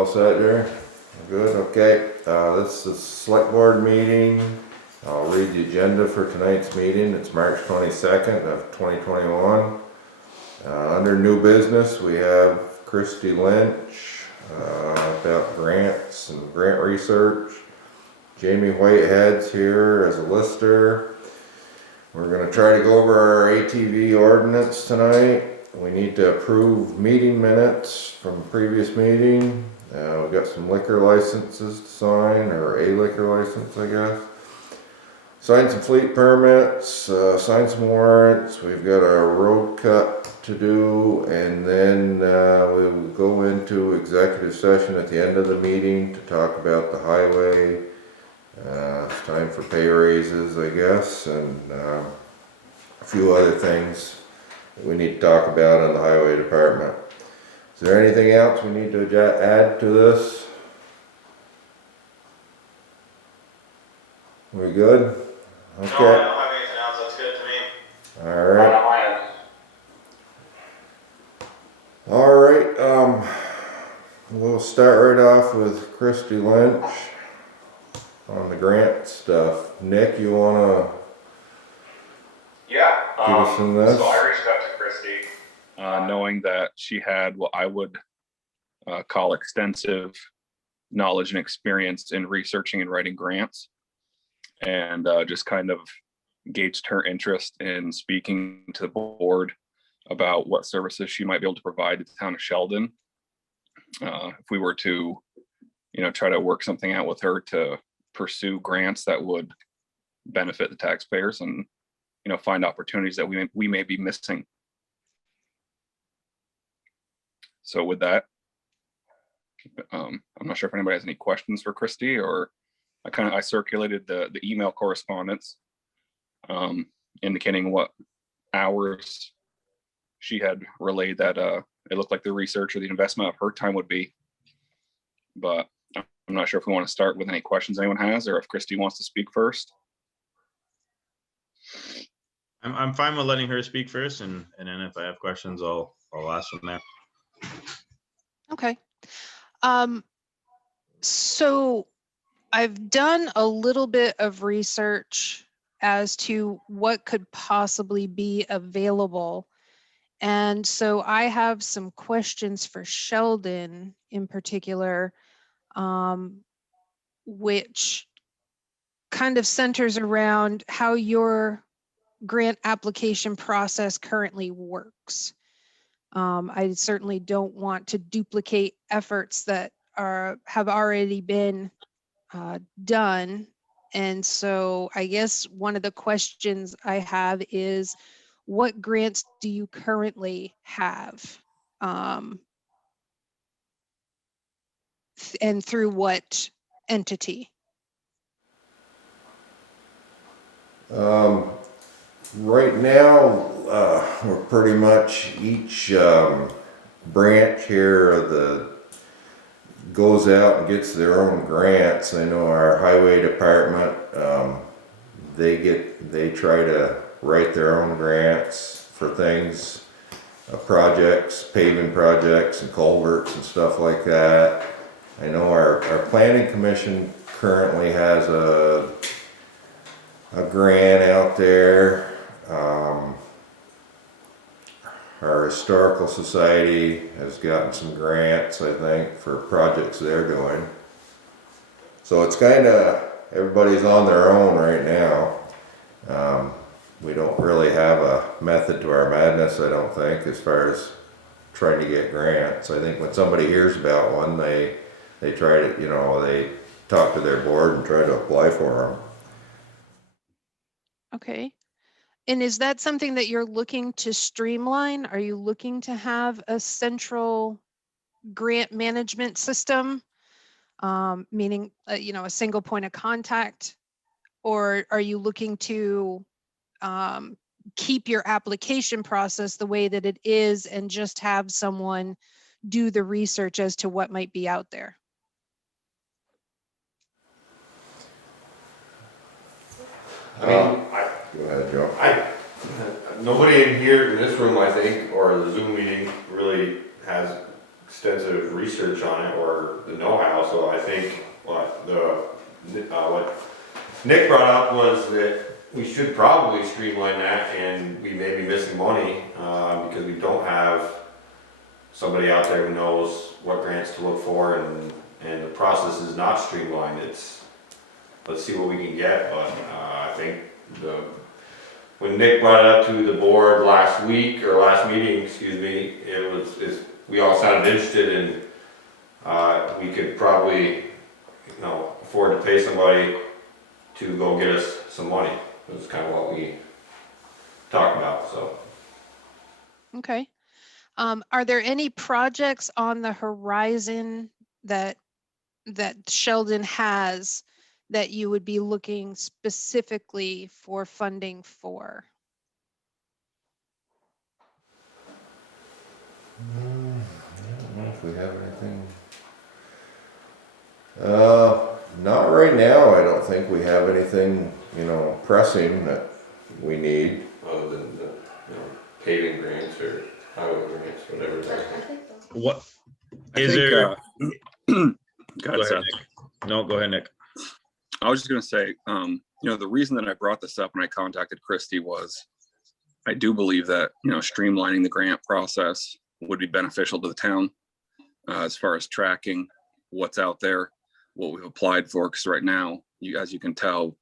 all set there? Good, okay. This is select board meeting. I'll read the agenda for tonight's meeting. It's March 22nd of 2021. Under new business, we have Christy Lynch about grants and grant research. Jamie Whitehead's here as a lister. We're going to try to go over our ATV ordinance tonight. We need to approve meeting minutes from the previous meeting. We've got some liquor licenses to sign, or a liquor license, I guess. Sign some fleet permits, sign some warrants. We've got a road cut to do, and then we will go into executive session at the end of the meeting to talk about the highway. It's time for pay raises, I guess, and a few other things that we need to talk about in the highway department. Is there anything else we need to add to this? We good? Okay. No, I don't have anything else. That's good to me. Alright, we'll start right off with Christy Lynch on the grant stuff. Nick, you wanna give us in this? So I reached out to Christy, knowing that she had what I would call extensive knowledge and experience in researching and writing grants, and just kind of gauged her interest in speaking to the board about what services she might be able to provide to the town of Sheldon. If we were to, try to work something out with her to pursue grants that would benefit the taxpayers and, find opportunities that we may be missing. So with that, I'm not sure if anybody has any questions for Christy, or I circulated the email correspondence indicating what hours she had relayed that it looked like the research or the investment of her time would be. But I'm not sure if we want to start with any questions anyone has, or if Christy wants to speak first. I'm fine with letting her speak first, and then if I have questions, I'll ask them there. Okay. So I've done a little bit of research as to what could possibly be available. And so I have some questions for Sheldon in particular, which kind of centers around how your grant application process currently works. I certainly don't want to duplicate efforts that have already been done. And so I guess one of the questions I have is, what grants do you currently have? And through what entity? Right now, we're pretty much each branch here goes out and gets their own grants. I know our highway department, they try to write their own grants for things, projects, paving projects and culverts and stuff like that. I know our planning commission currently has a grant out there. Our historical society has gotten some grants, I think, for projects they're doing. So it's kind of, everybody's on their own right now. We don't really have a method to our madness, I don't think, as far as trying to get grants. I think when somebody hears about one, they try to, they talk to their board and try to apply for them. Okay. And is that something that you're looking to streamline? Are you looking to have a central grant management system, meaning, a single point of contact? Or are you looking to keep your application process the way that it is and just have someone do the research as to what might be out there? Go ahead, Joe. Nobody in here in this room, I think, or the Zoom meeting really has extensive research on it or the know-how, so I think what Nick brought up was that we should probably streamline that, and we may be missing money, because we don't have somebody out there who knows what grants to look for, and the process is not streamlined. Let's see what we can get, but I think when Nick brought it up to the board last meeting, excuse me, we all sounded interested, and we could probably, afford to pay somebody to go get us some money. That's kind of what we talked about, so. Okay. Are there any projects on the horizon that Sheldon has that you would be looking specifically for funding for? I don't know if we have anything. Not right now. I don't think we have anything, pressing that we need. Other than the, paving grants or highway grants, whatever that is. What I is think, there? go Go ahead, ahead, Seth. Nick. No, go ahead, Nick. I was just going to say, the reason that I brought this up when I contacted Christy was I do believe that, streamlining the grant process would be beneficial to the town as far as tracking what's out there, what we've applied for. Because right now, as you can tell,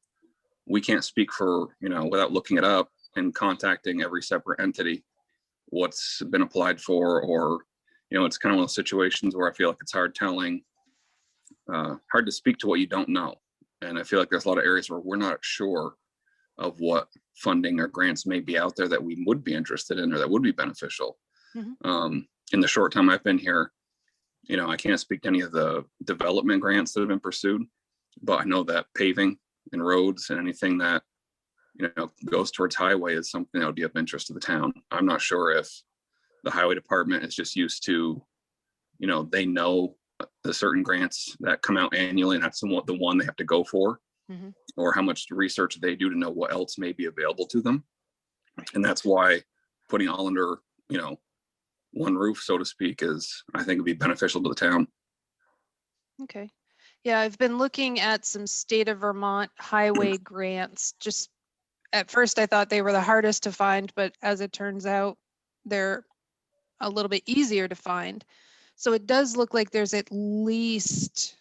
we can't speak for, without looking it up and contacting every separate entity, what's been applied for, or, it's kind of one of those situations where I feel like it's hard to speak to what you don't know. And I feel like there's a lot of areas where we're not sure of what funding or grants may be out there that we would be interested in or that would be beneficial. Mhm. In the short time I've been here, I can't speak to any of the development grants that have been pursued, but I know that paving and roads and anything that, goes towards highway is something that would be of interest to the town. I'm not sure if the highway department is just used to, they know the certain grants that come out annually and that's the one they have to go for, Mhm. or how much research they do to know what else may be available to them. And that's why putting all under, one roof, so to speak, is, I think, would be beneficial to the town. Okay. Yeah, I've been looking at some state of Vermont highway grants. Just at first I thought they were the hardest to find, but as it turns out, they're a little bit easier to find. So it does look like there's at least,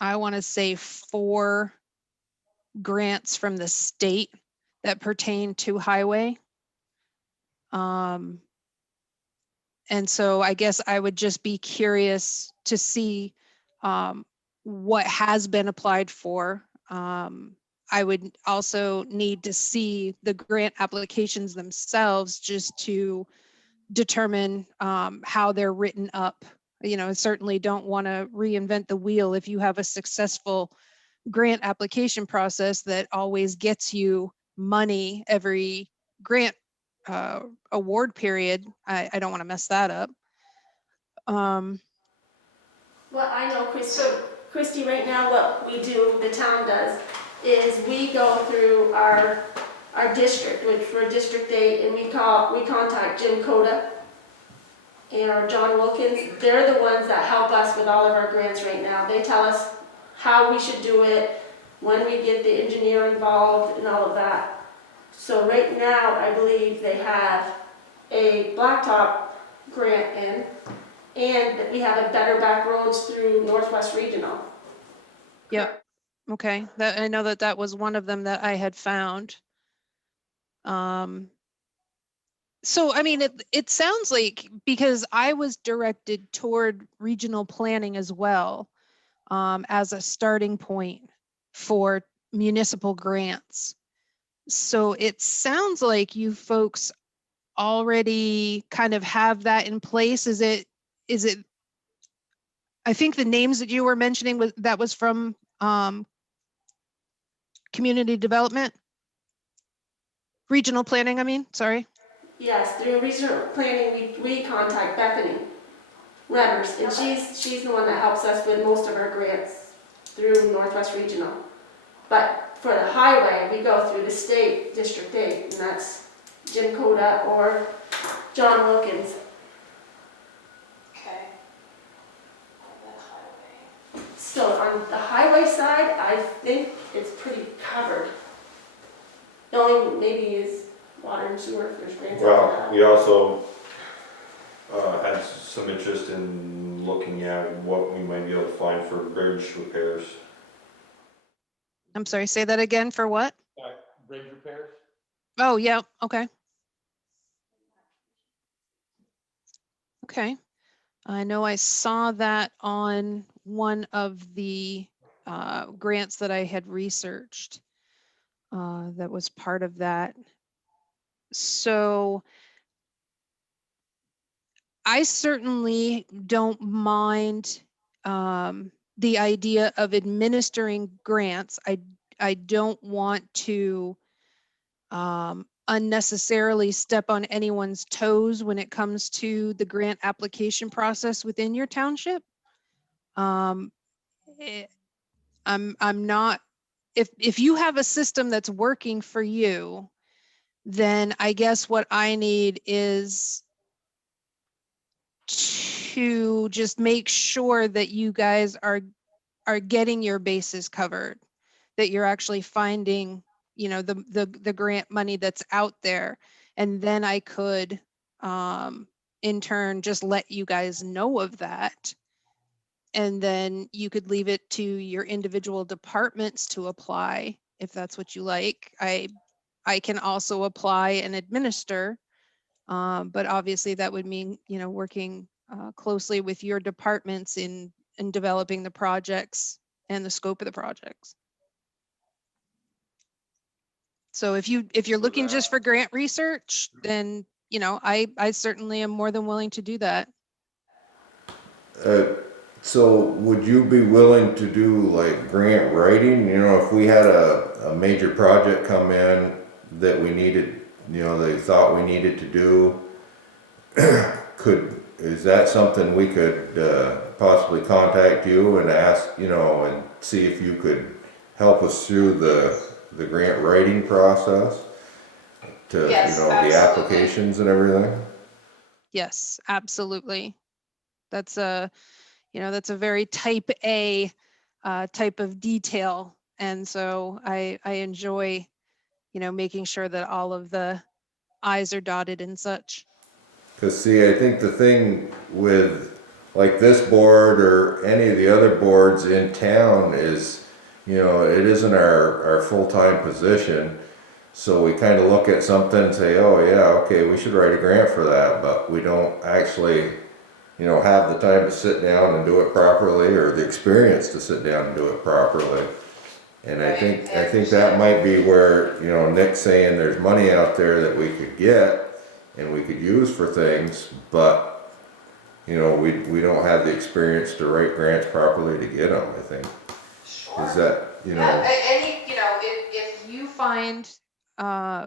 I want to say, 4 grants from the state that pertain to highway. And so I guess I would just be curious to see what has been applied for. I would also need to see the grant applications themselves just to determine how they're written up. I certainly don't want to reinvent the wheel. If you have a successful grant application process that always gets you money every grant award period, I don't want to mess that up. Well, I know, Christy, right now what we do, the town does, is we go through our district, which we're District 8, and we contact Jim Coda and John Wilkins. They're the ones that help us with all of our grants right now. They tell us how we should do it, when we get the engineer involved and all of that. So right now, I believe they have a blacktop grant in, and we have a Better Back Roads through Northwest Regional. Yep. Okay. That I know that was one of them that I had found. So, I mean, it sounds like, because I was directed toward regional planning as well, as a starting point for municipal grants. So it sounds like you folks already kind of have that in place. Is it, I think the names that you were mentioning was from community development, regional planning, I mean, sorry. Yes, through regional planning, we contact Bethany Remmers, and she's the one that helps us with most of our grants through Northwest Regional. But for the highway, we go through the state, District 8, and that's Jim Coda or John Wilkins. Okay. highway side, I think it's pretty covered. The only maybe is water and sewer if there's grants. Well, we also had some interest in looking at what we might be able to find for bridge repairs. I'm sorry, say that again, for what? Bridge repairs? Oh, yeah, okay. Okay. I know I saw that on one of the grants that I had researched. That was part of that. So I certainly don't mind the idea of administering grants. I don't want to unnecessarily step on anyone's toes when it comes to the grant application process within your township. eh, I'm not, if you have a system that's working for you, then I guess what I need is to just make sure that you guys are getting your bases covered, that you're actually finding, you know, the grant money that's out there. And then I could in turn just let you guys know of that. And then you could leave it to your individual departments to apply if that's what you like. I can also apply and administer, but obviously that would mean, you know, working closely with your departments in developing the projects and the scope of the projects. So if you're looking just for grant research, then, you know, I certainly am more than willing to do that. So would you be willing to do like grant writing? You know, if we had a major project come in that we needed, you know, they thought we needed to do, is that something we could possibly contact you and ask, you know, and see if you could help us through the grant writing process to, Yes, you know, the absolutely. applications and everything? Yes, absolutely. That's a, you know, that's a very type A type of detail. And so I enjoy, you know, making sure that all of the I's are dotted and such. Cause see, I think the thing with like this board or any of the other boards in town is, you know, it isn't our full-time position. So we kind of look at something and say, oh yeah, okay, we should write a grant for that, but we don't actually, you know, have the time to sit down and do it properly or the experience to sit down and do it properly. And I think that might be where, you know, Nick's saying there's money out there that we could get and we could use for things, but, you know, we don't have the experience to write grants properly to get them, I think. Sure. Is that, you know? Yeah, any, you know, if you find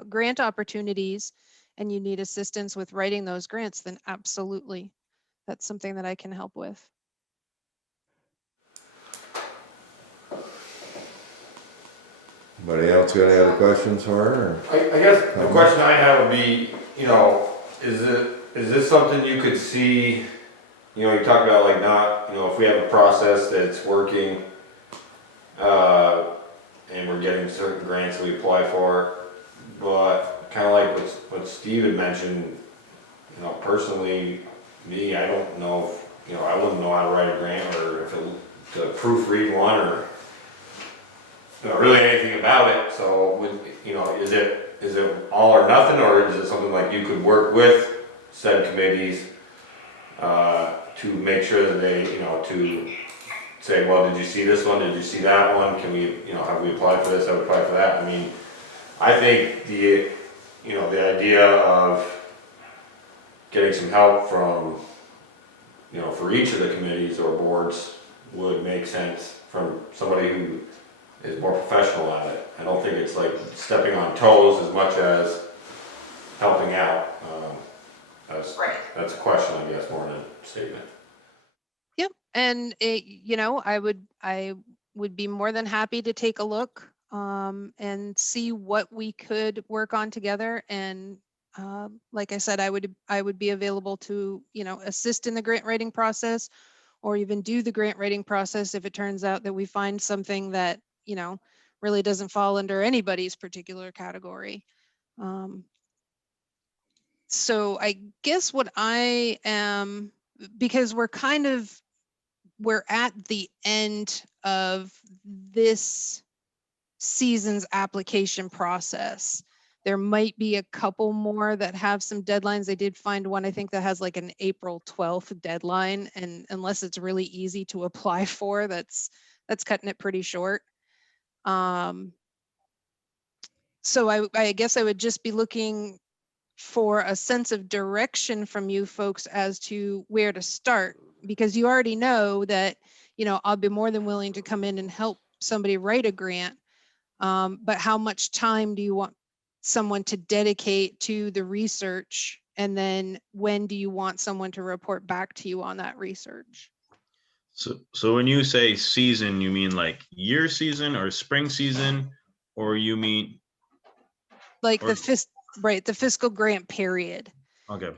grant opportunities and you need assistance with writing those grants, then absolutely, that's something that I can help with. Anybody else got any other questions for her? Or? I guess the question I have would be, you know, is this something you could see, you know, you talk about like not, you know, if we have a process that's working, and we're getting certain grants that we apply for, but kind of like what Steve had mentioned, you know, personally, me, I don't know if, you know, I wouldn't know how to write a grant or if to proofread one or, you know, really anything about it. So, you know, is it all or nothing, or is it something like you could work with said committees to make sure that they, you know, to say, well, did you see this one? Did you see that one? Can we, you know, have we applied for this? Have we applied for that? I mean, I think the, you know, the idea of getting some help from, you know, for each of the committees or boards would make sense from somebody who is more professional at it. I don't think it's like stepping on toes as much as helping out. That's a question, I guess, more than a statement. Yep, and you know, I would be more than happy to take a look and see what we could work on together. And like I said, I would be available to, you know, assist in the grant writing process, or even do the grant writing process if it turns out that we find something that, you know, really doesn't fall under anybody's particular category. So I guess what I am, because we're at the end of this season's application process. There might be a couple more that have some deadlines. I did find one, I think, that has like an April 12th deadline, and unless it's really easy to apply for, that's cutting it pretty short. So I guess I would just be looking for a sense of direction from you folks as to where to start, because you already know that, you know, I'll be more than willing to come in and help somebody write a grant. But how much time do you want someone to dedicate to the research? And then when do you want someone to report back to you on that research? So when you say season, you mean like year season or spring season, or you mean Like or, the fiscal grant period. okay.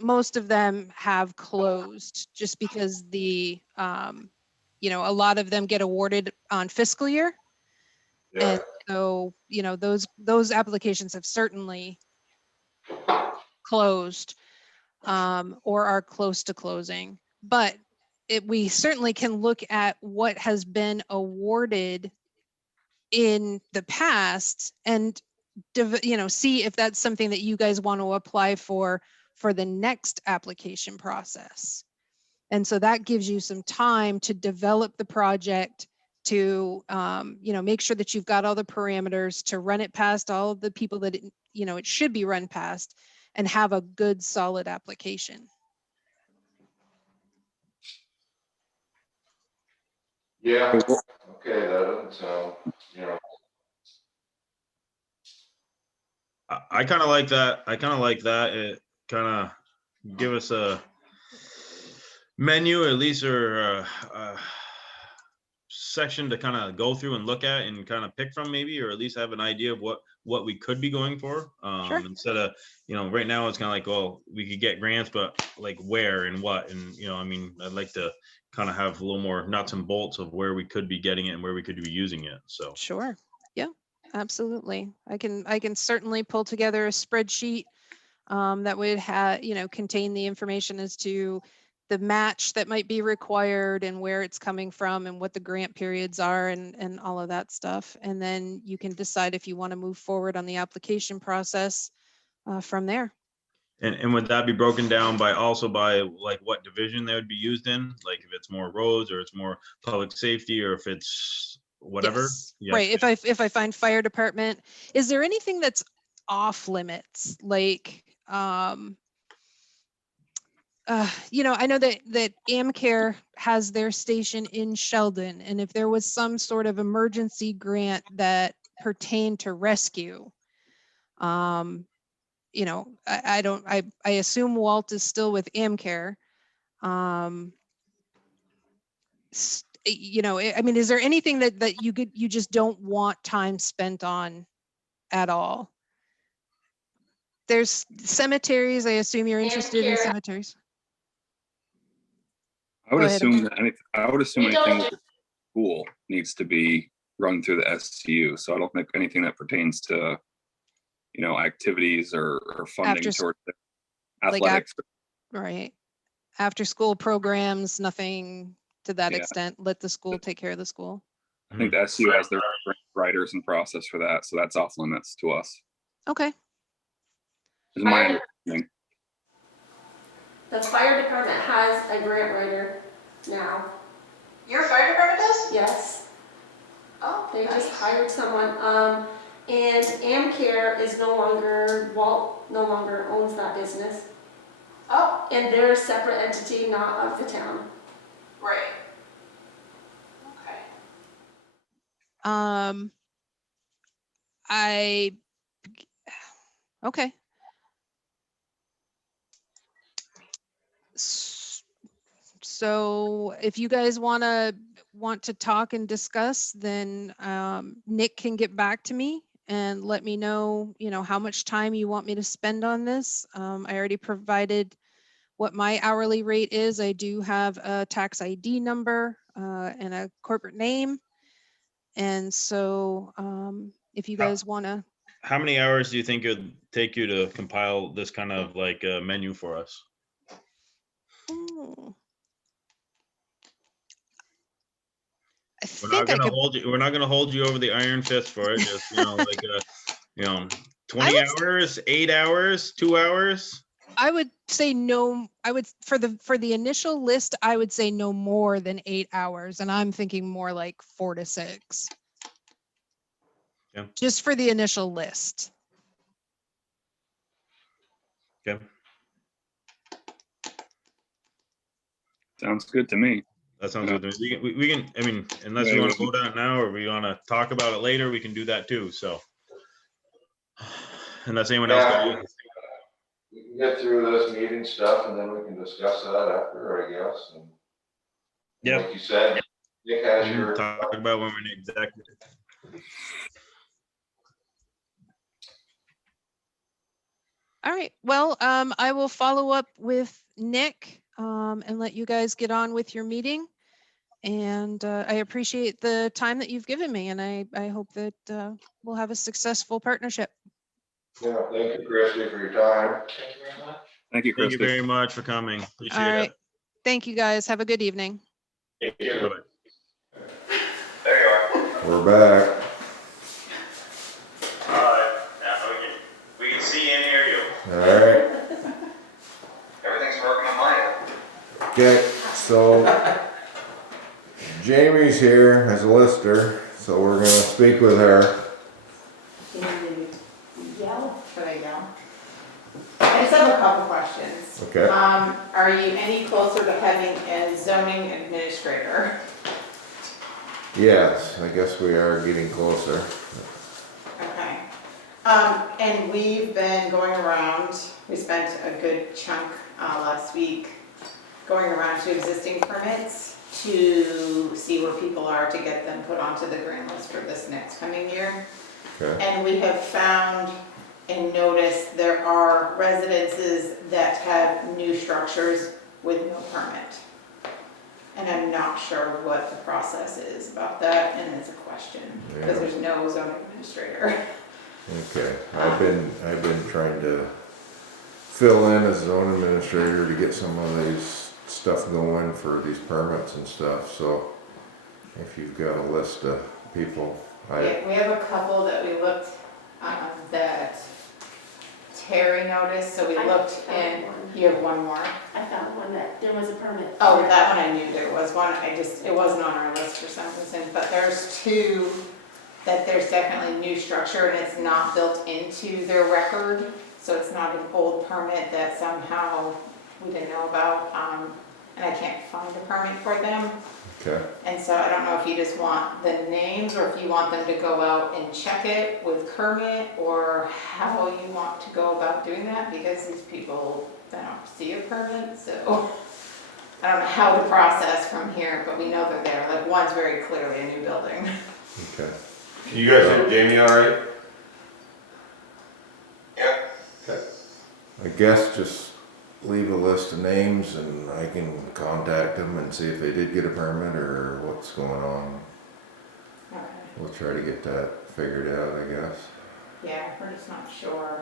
Most of them have closed just because the, you know, a lot of them get awarded on fiscal year. Yeah. And so, you know, those applications have certainly closed, or are close to closing. But we certainly can look at what has been awarded in the past and, you know, see if that's something that you guys want to apply for the next application process. And so that gives you some time to develop the project, to, you know, make sure that you've got all the parameters, to run it past all of the people that, you know, it should be run past, and have a good solid application. Yeah, okay, that doesn't sound, you know. I kind of like that. It kind of give us a menu, at least, or a section to kind of go through and look at and kind of pick from, maybe, or at least have an idea of what we could be going for. Sure. Instead of, you know, right now it's kind of like, well, we could get grants, but like where and what, and, you know, I mean, I'd like to kind of have a little more nuts and bolts of where we could be getting it and where we could be using it. So Sure. Yeah, absolutely. I can certainly pull together a spreadsheet that would have, you know, contain the information as to the match that might be required and where it's coming from and what the grant periods are and all of that stuff. And then you can decide if you want to move forward on the application process from there. And would that be broken down by like what division they would be used in? Like if it's more roads, or it's more public safety, or if it's whatever? Yes. Yes. Right. If I find fire department, is there anything that's off limits? Like, you know, I know that AmCare has their station in Sheldon, and if there was some sort of emergency grant that pertained to rescue, you know, I assume Walt is still with AmCare. You know, I mean, is there anything that you just don't want time spent on at all? There's cemeteries. I assume you're interested in cemeteries. I would Go ahead. assume that anything with the school needs to be run through the SCU. So I don't think anything that pertains to, you know, activities or funding towards athletics. Right. After school programs, nothing to that extent. Let the school take care of the school. I think the SCU has their writers and process for that. So that's off limits to us. Okay. Is my understanding. The fire department has a grant writer now. Your fire department does? Yes, Oh, they nice. just hired someone. And AmCare is Walt no longer owns that business. Oh, And they're a separate entity, not of the town. right. Okay. Okay. So if you guys want to talk and discuss, then Nick can get back to me and let me know, you know, how much time you want me to spend on this. I already provided what my hourly rate is. I do have a tax ID number and a corporate name. And so if you guys want to. How many hours do you think it would take you to compile this kind of like a menu for us? I We're not think I gonna could. hold you. We're not gonna hold you over the iron fist for it. Just like 20 would hours, 8 hours, 2 hours. I would say no. I would for the initial list. I would say no more than 8 hours, and I'm thinking more like 4 to 6. Yeah. Just for the initial list. Okay. Sounds good to me. That sounds good. We can. I mean, unless we want to vote on it now, or we want to talk about it later, we can do that too. So, unless anyone else got it. We can get through this meeting stuff and then we can discuss that after, I guess. And Yeah. like you said, Nick has your. Talk about when we're in executive. All right. Well, I will follow up with Nick and let you guys get on with your meeting. And I appreciate the time that you've given me, and I hope that we'll have a successful partnership. Yeah, thank you, Christy, for your time. Thank you very much. Thank you, Thank you Christy. very much for coming. Appreciate All right. it. Thank you guys. Have a good evening. Thank you. Bye-bye. There you are. We're back. Now we can see and hear you. All right. Everything's working on my end. Okay, so Jamie's here as a lister, so we're gonna speak with her. There you go. I just have a couple questions. Okay. Are you any closer to having a zoning administrator? Yes, I guess we are getting closer. Okay. And we've been going around, we spent a good chunk last week going around to existing permits to see where people are to get them put onto the grant list for this next coming year. Okay. And we have found and noticed there are residences that have new structures with no permit. And I'm not sure what the process is about that, and it's a question, because there's no zoning administrator. Okay, I've been trying to fill in as zone administrator to get some of these stuff going for these permits and stuff, so if you've got a list of people, Yeah, we have a couple that we looked, that Terry noticed, so we looked in, you have one more? I found one that there was a permit. Oh, that one I knew there was one, it wasn't on our list for some reason, but there's two that there's definitely new structure and it's not built into their record, so it's not an old permit that somehow we didn't know about, and I can't find a permit for them. okay, And so I don't know if you just want the names or if you want them to go out and check it with Kermit or how you want to go about doing that, because these people, they don't see a permit, so I don't know how to process from here, but we know they're there. Like one's very clearly a new building. okay. You guys hear Jamie all right? Yep. Okay. I guess just leave a list of names and I can contact them and see if they did get a permit or what's going on. Okay. We'll try to get that figured out, I guess. Yeah, we're just not sure.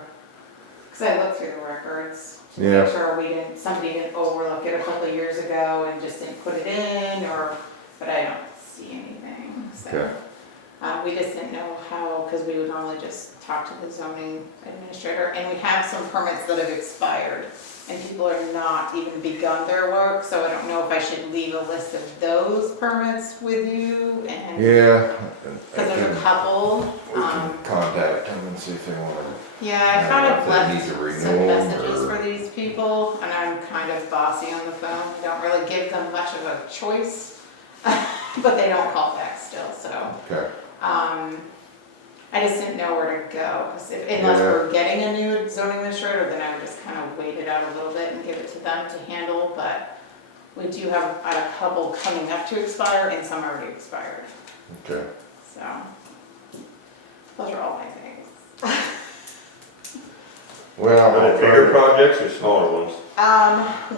Because I looked through the records to Yeah. make sure somebody didn't overlook it a couple of years ago and just didn't put it in, but I don't see anything, so. Okay. We just didn't know how, because we would normally just talk to the zoning administrator, and we have some permits that have expired, and people are not even begun their work, so I don't know if I should leave a list of those permits with you, and. Yeah. Because there's a couple. We can contact them and see if they want to. Yeah, I kind of If they left need to renew some them messages or- for these people, and I'm kind of bossy on the phone. I don't really give them much of a choice, but they don't call back still, so. Okay. I just didn't know where to go, 'cause unless Yeah. we're getting a new zoning administrator, then I would just kind of wait it out a little bit and give it to them to handle, but we do have a couple coming up to expire and some already expired, Okay. so. Those are all my things. Well, Are they bigger projects or smaller ones?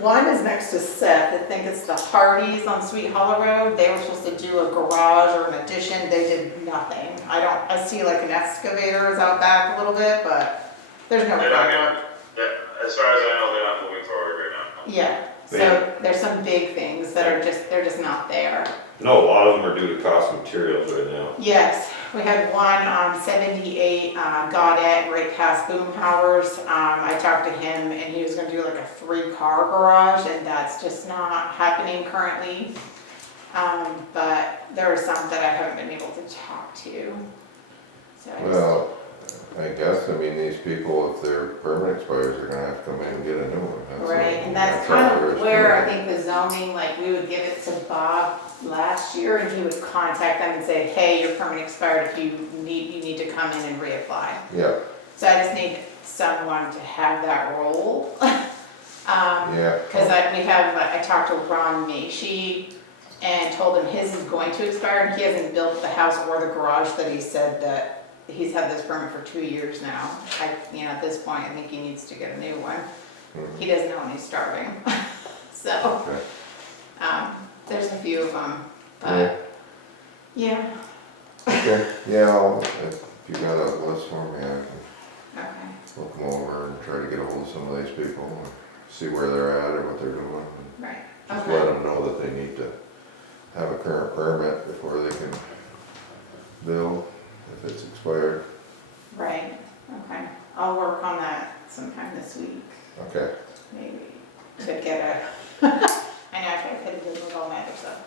One is next to Seth, I think it's the Hardys on Sweet Hollow Road, they were supposed to do a garage or an addition, they did nothing. I see like an excavator is out back a little bit, but there's no They're not groundwork. gonna, as far as I know, they're not moving forward right now. Yeah, so there's some big things that are they're just not there. No, a lot of them are due to cost of materials right now. Yes, we had one on 78 Gaudette right past Boomhauer's. I talked to him and he was gonna do like a 3-car garage and that's just not happening currently. But there are some that I haven't been able to talk to. So I just, well, I guess, I mean, these people, if their permit expires, they're gonna have to come in and get a new one. That's right, all- and that's all kind there is of to where it. I think the zoning, like we would give it to Bob last year and he would contact them and say, hey, your permit expired, if you need to come in and reapply. Yeah, So I just need someone to have that role. yeah. I talked to Ron Macy and told him his is going to expire and he hasn't built the house or the garage that he said that he's had this permit for 2 years now. At this point, I think he needs to get a new one. Mhm. He doesn't know when he's starting. So, Okay. there's a few of them, but, yeah, Okay, yeah, if you got a list for me, I okay, can look them over and try to get a hold of some of these people, and see where they're at or what they're doing. And right, just let okay, them know that they need to have a current permit before they can build, if it's expired. right, okay. I'll work on that sometime this week. Okay, Maybe to get a, I know I could have done with all my other stuff.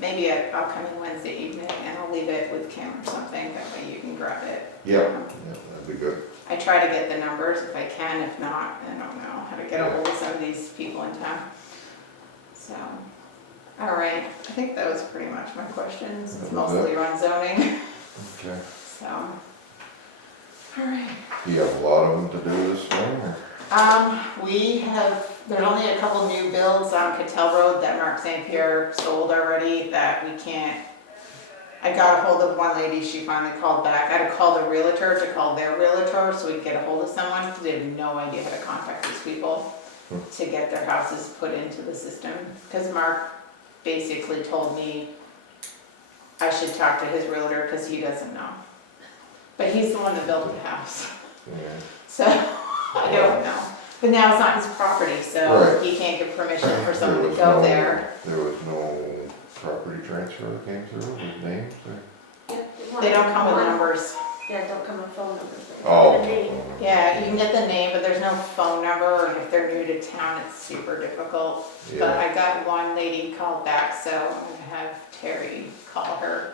Maybe I'll come in Wednesday evening and I'll leave it with Kim or something, that way you can grab it. yeah, that'd be good. I try to get the numbers if I can, if not, I don't know how to get a hold of some of these people in town. So, all right, I think that was pretty much my questions, it's That was mostly around zoning, Okay. so. All right. Do you have a lot of them to do this spring, or? There's only a couple new builds on Cattell Road that Mark St. Pierre sold already that we can't. I got a hold of one lady, she finally called back. I had to call the realtor to call their realtor so we could get a hold of someone because they had no idea how to contact these people to get their houses put into the system. Because Mark basically told me I should talk to his realtor because he doesn't know. But he's the one that built the house. Yeah. So, I don't know. But now it's not his property, so Right. he can't give permission for someone to was go no- there. There was no property transfer that came through with names, or? They don't come with numbers. Yeah, don't come with phone numbers. Oh. The name. Yeah, you can get the name, but there's no phone number, and if they're new to town, it's super difficult. But Yeah, I got one lady called back, so I'm gonna have Terry call her.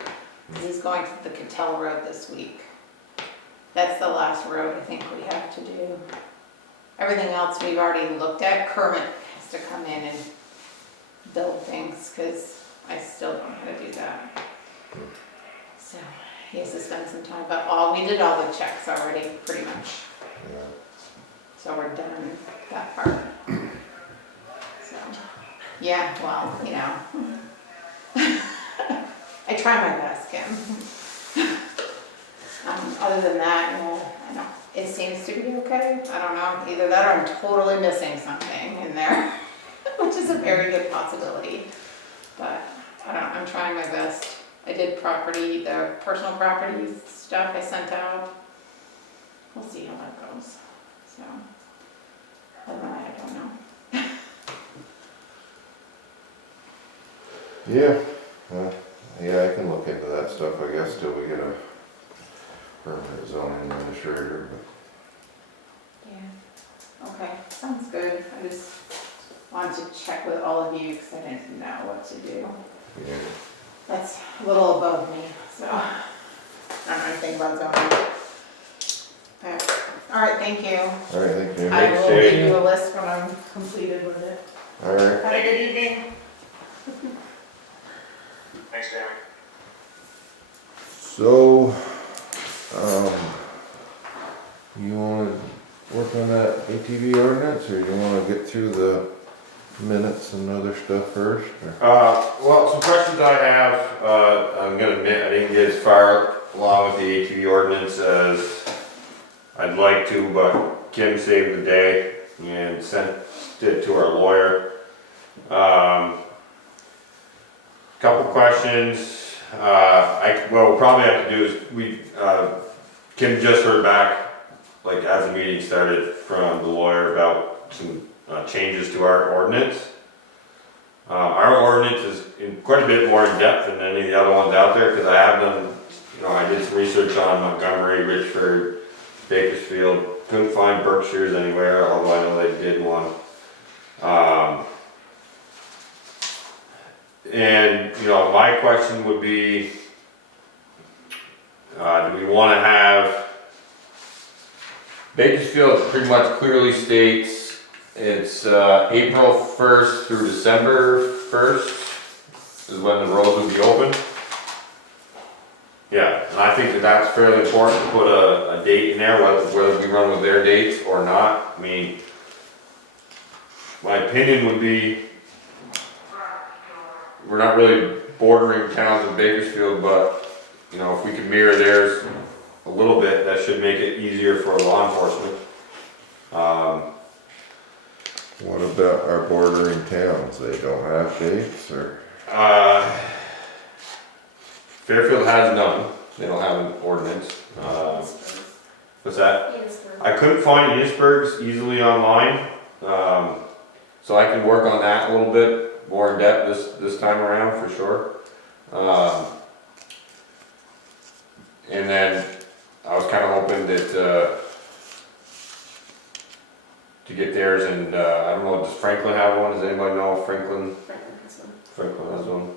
'Cause he's going to the Cattell Road this week. That's the last road I think we have to do. Everything else we've already looked at. Kermit has to come in and build things, because I still don't know how to do that. So, he has to spend some time, but we did all the checks already, pretty much. yeah. So we're done with that part. So, yeah, well, I try my best, Kim. Other than that, I don't, it seems to be okay. I don't know, either that or I'm totally missing something in there, which is a very good possibility. But I don't know, I'm trying my best. I did the personal property stuff I sent out. We'll see how that goes. So, other than that, I don't know. Yeah, yeah, I can look into that stuff, I guess, till we get a permanent zoning administrator, but. Yeah, okay, sounds good. I just wanted to check with all of you because I didn't know what to do. Yeah. That's a little above me, so I don't know anything about zoning. But, all right, thank you. All right, thank you. I will Jay. give you a list when I'm completed with it. All right, Have a good evening. Thanks, Jeremy. so, you wanna work on that ATV ordinance, or you wanna get through the minutes and other stuff first, or? Well, some questions I have, I'm gonna admit, I didn't get as far along with the ATV ordinance as I'd like to, but Kim saved the day and sent it to our lawyer. Couple questions. What we'll probably have to do is Kim just heard back, like as the meeting started, from the lawyer about some changes to our ordinance. Our ordinance is quite a bit more in depth than any of the other ones out there, because I have done, I did some research on Montgomery, Richford, Bakersfield. Couldn't find Berkshires anywhere, although I know they did one. And my question would be, do we want to have, Bakersfield pretty much clearly states it's April 1st through December 1st is when the roads would be open. Yeah, and I think that's fairly important to put a date in there, whether we run with their dates or not. I mean, my opinion would be, we're not really bordering towns of Bakersfield, but if we can mirror theirs a little bit, that should make it easier for law enforcement. What about our bordering towns? They don't have dates, or? Fairfield has none. They don't have an ordinance. What's that? Enosburg. I couldn't find Enosburg's easily online, so I can work on that a little bit more in depth this time around for sure. And then I was kind of hoping that to get theirs, and I don't know, does Franklin have one? Does anybody know if Franklin? Franklin has one.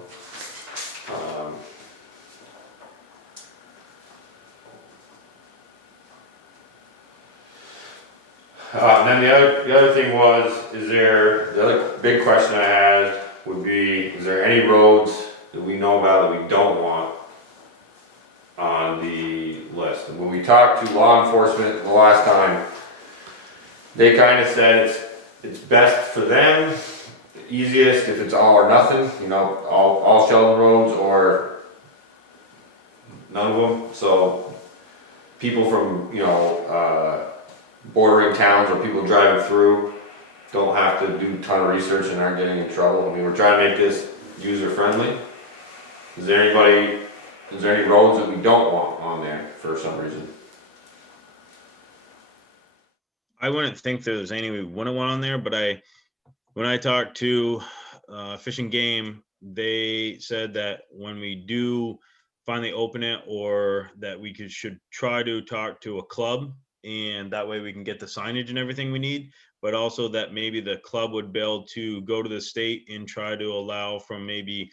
And then the other thing was, the other big question I had would be, is there any roads that we know about that we don't want on the list? And when we talked to law enforcement the last time, they kind of said it's best for them, the easiest if it's all or nothing, all Sheldon roads or none of them. So people from, bordering towns or people driving through don't have to do a ton of research and aren't getting in trouble. I mean, we're trying to make this user friendly. Is there any roads that we don't want on there for some reason? I wouldn't think there's any we wouldn't want on there, but when I talked to Fish and Game, they said that when we do finally open it, or that we should try to talk to a club, and that way we can get the signage and everything we need, but also that maybe the club would be able to go to the state and try to allow from maybe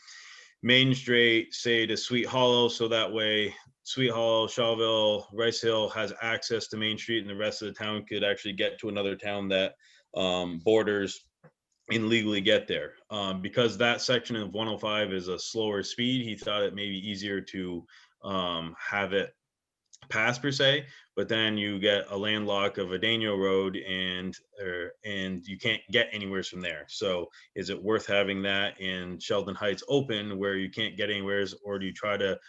Main Street, say, to Sweet Hollow, so that way Sweet Hollow, Shawville, Rice Hill has access to Main Street, and the rest of the town could actually get to another town that borders and legally get there. Because that section of 105 is a slower speed, he thought it may be easier to have it pass per se, but then you get a landlock of a Daniel Road and you can't get anywhere from there. So is it worth having that in Sheldon Heights open where you can't get anywhere, or do you try to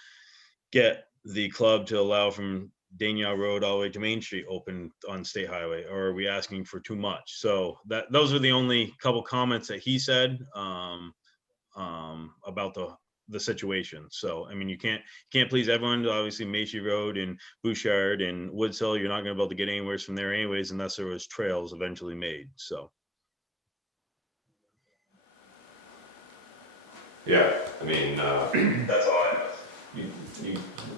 get the club to allow from Daniel Road all the way to Main Street open on State Highway, or are we asking for too much? So those are the only couple comments that he said about the situation. So I mean, you can't please everyone. Obviously Macy Road and Bouchard and Woods Hill, you're not going to be able to get anywhere from there anyways, unless there was trails eventually made. So Yeah, I mean, That's all I have.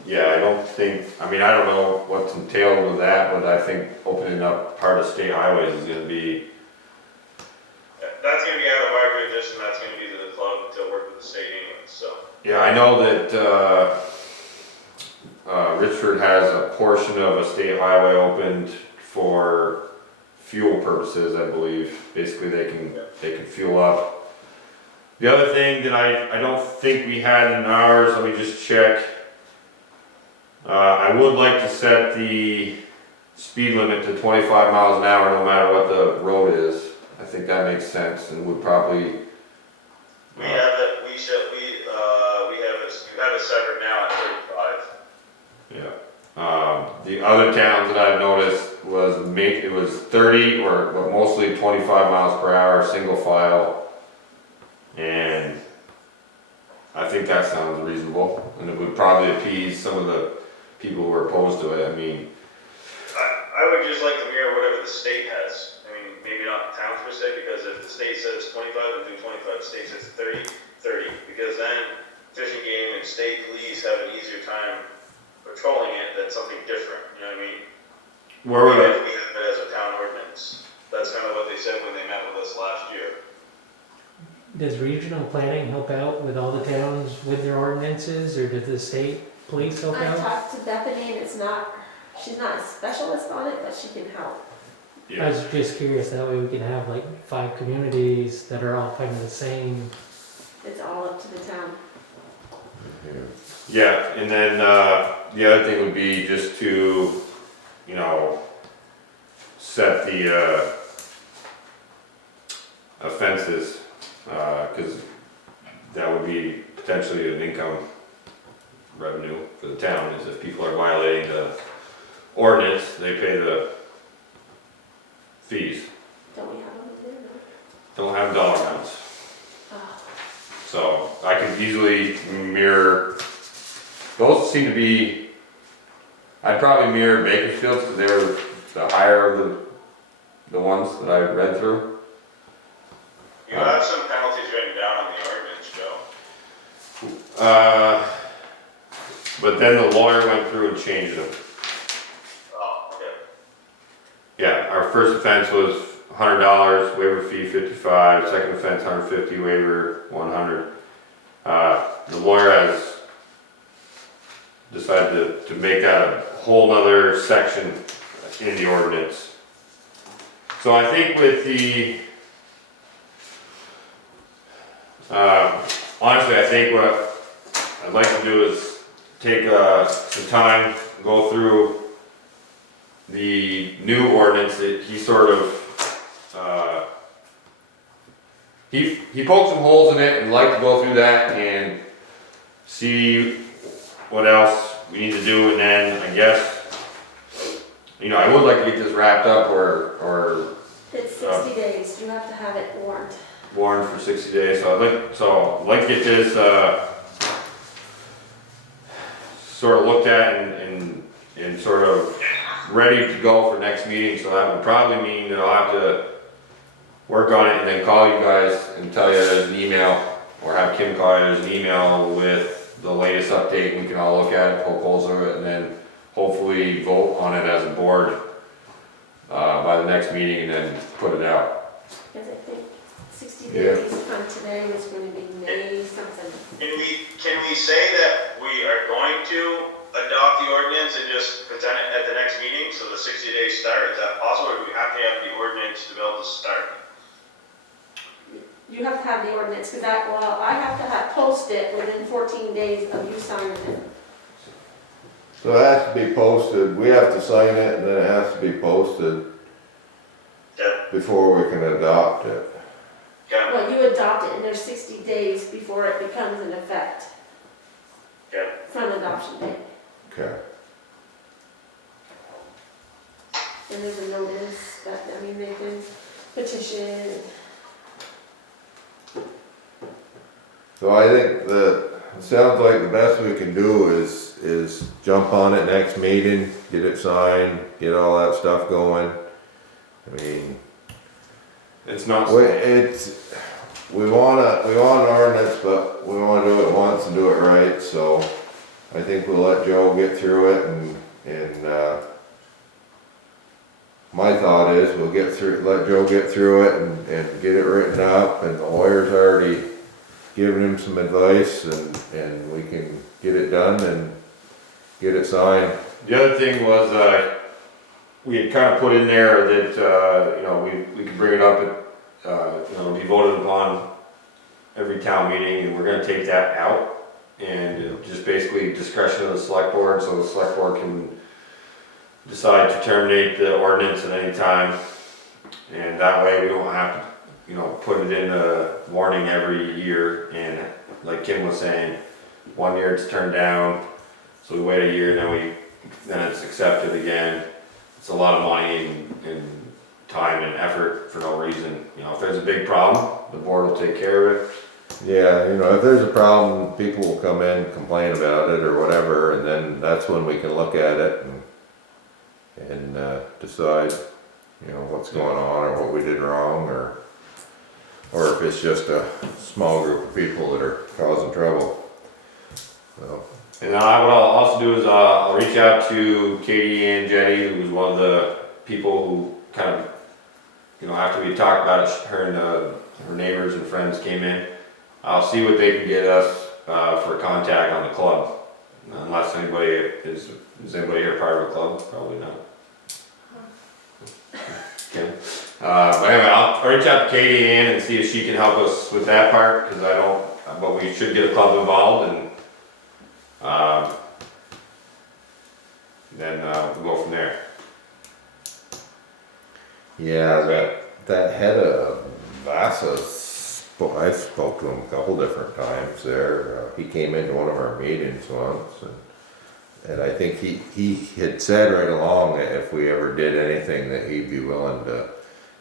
yeah, I don't know what's entailed with that, but I think opening up part of state highways is gonna be, That's gonna be out of our jurisdiction, that's gonna be the club to work with the state anyway, so. yeah, I know that, Richford has a portion of a state highway opened for fuel purposes, I believe. Basically, they can fuel up. The other thing that I don't think we had in ours, let me just check. I would like to set the speed limit to 25 miles an hour no matter what the road is. I think that makes sense and would probably. We have it, we have it separate now at 35. Yeah. The other towns that I've noticed, it was 30 or but mostly 25 miles per hour, single file. And I think that sounds reasonable, and it would probably appease some of the people who are opposed to it. I mean, I would just like to mirror whatever the state has. I mean, maybe not the town per se, because if the state says 25, then do 25, the state says 30, 30, because then fishing game and state police have an easier time patrolling it than something different, you know what I mean? where would Even I, if we have it as a town ordinance. That's kind of what they said when they met with us last year. Does regional planning help out with all the towns with their ordinances, or does the state police help I out? talked to Bethany and she's not a specialist on it, but she can help. I was just curious, that way we can have like 5 communities that are all kind of the same. It's all up to the town. yeah, and then the other thing would be just to, you know, set the offenses, because that would be potentially an income revenue for the town, is if people are violating the ordinance, they pay the fees. Don't we have them in there? Don't have dollar amounts. Oh. So I could easily mirror, those seem to be, I'd probably mirror Bakersfield's because they were the higher of the ones that I read through. You have some penalties written down on the ordinance, Joe. But then the lawyer went through and changed them. Oh, okay. Yeah, our first offense was $100, waiver fee 55, second offense 150, waiver 100. The lawyer has decided to make that a whole nother section in the ordinance. So I think with the, honestly, I think what I'd like to do is take some time, go through the new ordinance that he sort of, he poked some holes in it and like to go through that and see what else we need to do, and then I guess, you know, I would like to get this wrapped up or It's 60 days, you have to have it warned. warned for 60 days, so I'd like to get this, sort of looked at and sort of ready to go for next meeting, so that would probably mean that I'll have to work on it and then call you guys and tell you there's an email, or have Kim call you, there's an email with the latest update, and we can all look at it, poke holes through it, and then hopefully vote on it as a board by the next meeting and then put it out. Because I think 60 Yeah. days from today was going to be May something. Can we say that we are going to adopt the ordinance and just present it at the next meeting, so the 60 days start? Is that possible, or do we have to have the ordinance to be able to start? You have to have the ordinance, because I have to post it within 14 days of you signing it. So it has to be posted, we have to sign it and then it has to be posted Yeah. before we can adopt it. Okay. Well, you adopt it and there's 60 days before it becomes in effect Okay. from adoption date. Okay. And there's a notice that, I mean, they can petition. So I think that, it sounds like the best we can do is jump on it next meeting, get it signed, get all that stuff going. I mean, It's not. we want an ordinance, but we wanna do it once and do it right, so I think we'll let Joe get through it and my thought is we'll let Joe get through it and get it written up, and the lawyer's already given him some advice, and we can get it done and get it signed. The other thing was, we had kind of put in there that, you know, we could bring it up at, you know, be voted upon every town meeting, and we're gonna take that out. And it'll just basically discretion of the select board, so the select board can decide to terminate the ordinance at any time. And that way we don't have to, you know, put it in a warning every year, and like Kim was saying, 1 year it's turned down, so we wait a year, then it's accepted again. it's a lot of money and time and effort for no reason. You know, if there's a big problem, the board will take care of it. Yeah, you know, if there's a problem, people will come in, complain about it or whatever, and then that's when we can look at it and decide, you know, what's going on or what we did wrong, or if it's just a small group of people that are causing trouble. So, And what I'll also do is I'll reach out to Katie and Jenny, who was one of the people who kind of, you know, after we talked about it, her and her neighbors and friends came in. I'll see what they can get us for contact on the club. Unless anybody is anybody here part of a club? Probably not. Okay. But anyway, I'll reach out to Katie and Ann and see if she can help us with that part, because I don't, but we should get a club involved, and then we'll go from there. yeah, that head of Vasa, I spoke to him a couple different times there. He came into one of our meetings once, and I think he had said right along that if we ever did anything, that he'd be willing to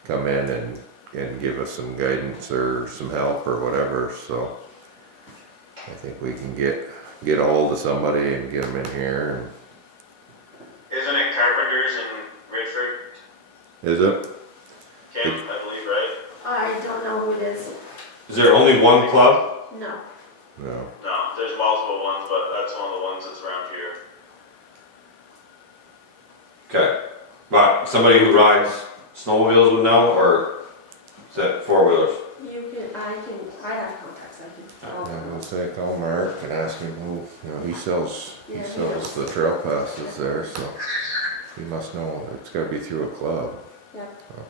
come in and give us some guidance or some help or whatever. So I think we can get a hold of somebody and get them in here. Isn't it Carpenters in Redford? Is it? Kim, I believe, right? I don't know who it is. Is there only one club? No. No. No, there's multiple ones, but that's one of the ones that's around here. Okay. But somebody who rides snowmobiles would know, or is that four-wheelers? I have contacts, I can. Yeah, I'll say call Mark and ask him who, you know, he sells the trail passes there, so he must know. It's gotta be through a club. Yeah. So.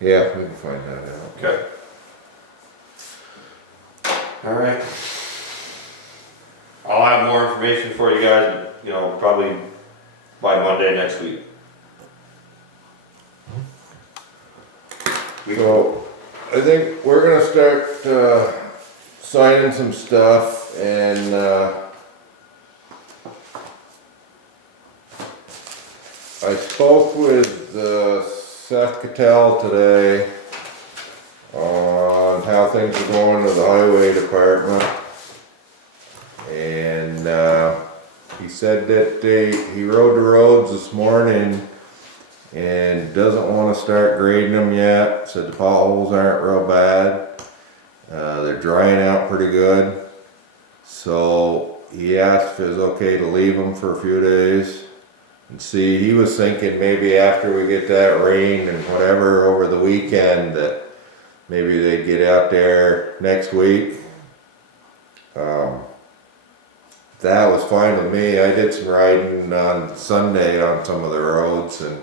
Yeah, we can find that out. Okay. All right. I'll have more information for you guys, you know, probably by Monday next week. So, I think we're gonna start, signing some stuff, and, I spoke with, Seth Cattell today on how things are going with the highway department. And, he said that he rode the roads this morning and doesn't want to start grading them yet. Said the potholes aren't real bad. They're drying out pretty good. So he asked if it was okay to leave them for a few days and see. He was thinking maybe after we get that rain and whatever over the weekend, that maybe they'd get out there next week. That was fine with me. I did some riding on Sunday on some of the roads, and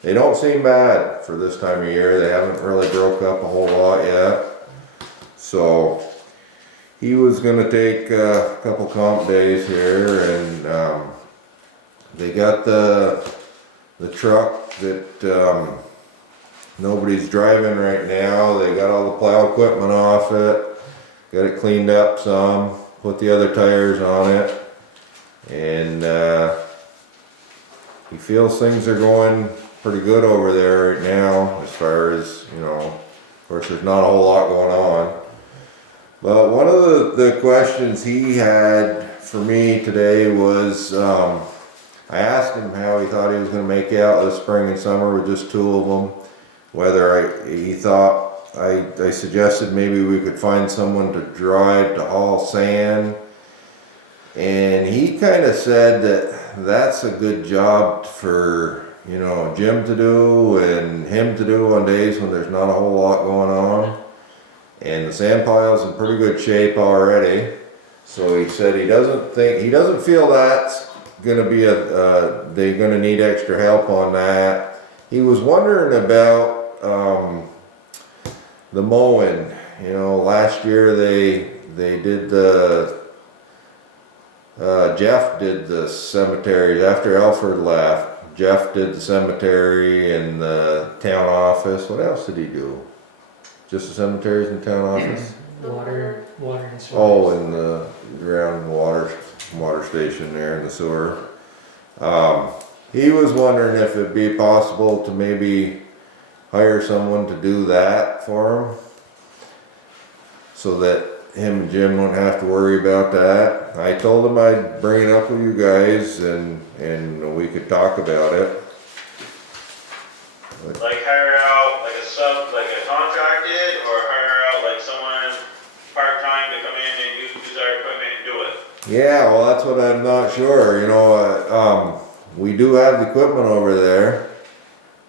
they don't seem bad for this time of year. They haven't really broke up a whole lot yet. So he was gonna take a couple comp days here, and they got the truck that nobody's driving right now. They got all the plow equipment off it, got it cleaned up some, put the other tires on it, and he feels things are going pretty good over there right now, as far as, you know, of course there's not a whole lot going on. But one of the questions he had for me today was, I asked him how he thought he was going to make out this spring and summer with just two of them, whether he thought, I suggested maybe we could find someone to drive to haul sand, and he kind of said that that's a good job for, you know, Jim to do and him to do on days when there's not a whole lot going on. And the sand pile's in pretty good shape already. So he said he doesn't feel that's gonna be they're gonna need extra help on that. He was wondering about the mowing. You know, last year they did Jeff did the cemeteries after Alfred left. Jeff did the cemetery and the town office. What else did he do? Just the cemeteries and town office? Water and sewer. Oh, and the around the water station there in the sewer. he was wondering if it'd be possible to maybe hire someone to do that for him. So that him and Jim won't have to worry about that. I told him I'd bring it up with you guys and we could talk about it. Like hire out like a sub, like a contracted, or hire out like someone part-time to come in and use our equipment and do it? Yeah, well, that's what I'm not sure, you know, we do have the equipment over there,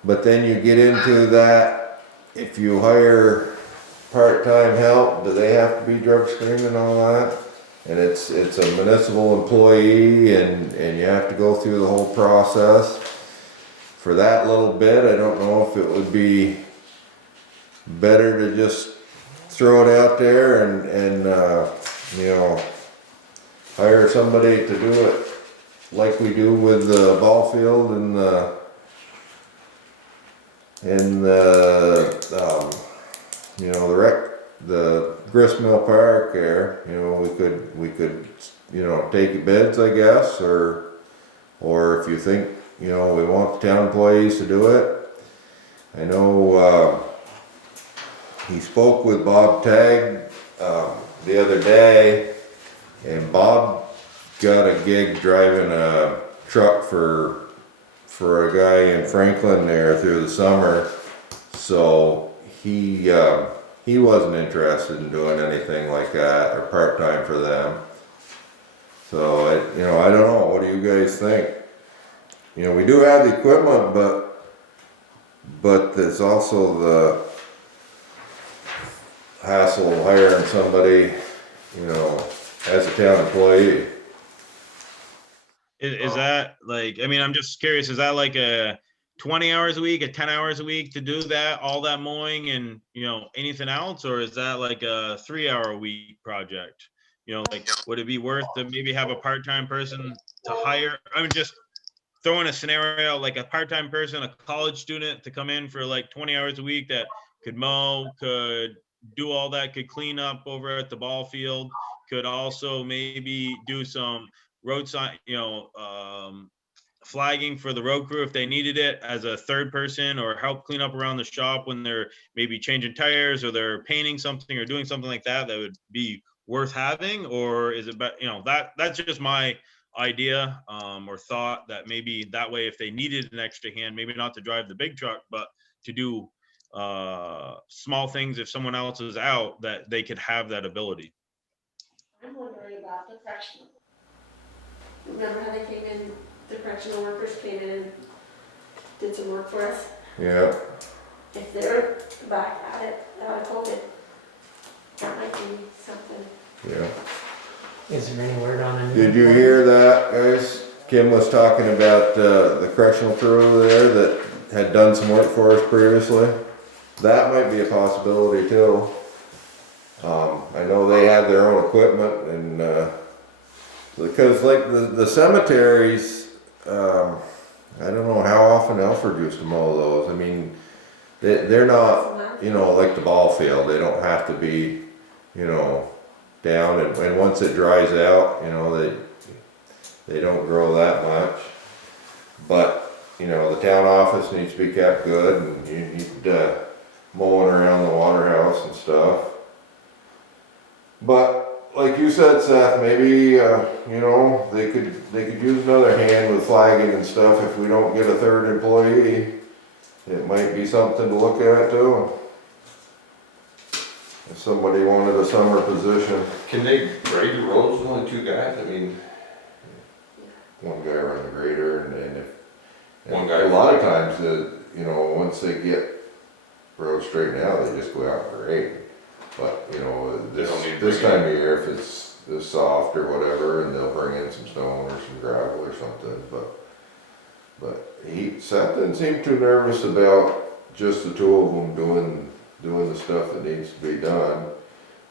but then you get into that, if you hire part-time help, do they have to be drug screened and all that? And it's a municipal employee and you have to go through the whole process. For that little bit, I don't know if it would be better to just throw it out there and you know, hire somebody to do it like we do with the ball field and you know, the Gristmill Park there, you know, we could, you know, take bids, I guess, or if you think, you know, we want the town employees to do it. I know, he spoke with Bob Tagg, the other day, and Bob got a gig driving a truck for a guy in Franklin there through the summer, so he wasn't interested in doing anything like that or part-time for them. So you know, I don't know, what do you guys think? You know, we do have the equipment, but there's also the hassle of hiring somebody, you know, as a town employee. Is that like, I mean, I'm just curious, is that like a 20 hours a week, a 10 hours a week to do that, all that mowing and, you know, anything else? Or is that like a 3 hour a week project? You know, like, would it be worth to maybe have a part-time person to hire? I mean, just throwing a scenario, like a part-time person, a college student to come in for like 20 hours a week that could mow, could do all that, could clean up over at the ball field, could also maybe do some road sign, you know, flagging for the road crew if they needed it as a third person, or help clean up around the shop when they're maybe changing tires or they're painting something or doing something like that, that would be worth having? Or is it, you know, that's just my idea, or thought, that maybe that way if they needed an extra hand, maybe not to drive the big truck, but to do small things if someone else is out, that they could have that ability. I'm wondering about the correctional. Remember how they came in, the correctional workers came in and did some work for us? Yeah. If they're back at it out of COVID, that might be something. Yeah. Is there any word on it? Did you hear that, guys? Kim was talking about the correctional crew over there that had done some work for us previously. That might be a possibility too. I know they have their own equipment and because like the cemeteries, I don't know how often Alfred used to mow those. I mean, they're not, you know, like the ball field. They don't have to be, you know, down and once it dries out, you know, they don't grow that much. But, you know, the town office needs to be kept good and you need mowing around the water house and stuff. But like you said, Seth, maybe, you know, they could use another hand with flagging and stuff if we don't get a third employee. It might be something to look at too. If somebody wanted a summer position. Can they grade the roads with only two guys? I mean, One guy run the grader and if. One guy- A lot of times, you know, once they get roads straightened out, they just go out and grade. But, you know, They don't need to this bring time of year, if it's soft or whatever, and they'll bring in some stone or some gravel or something, but Seth didn't seem too nervous about just the two of them doing the stuff that needs to be done.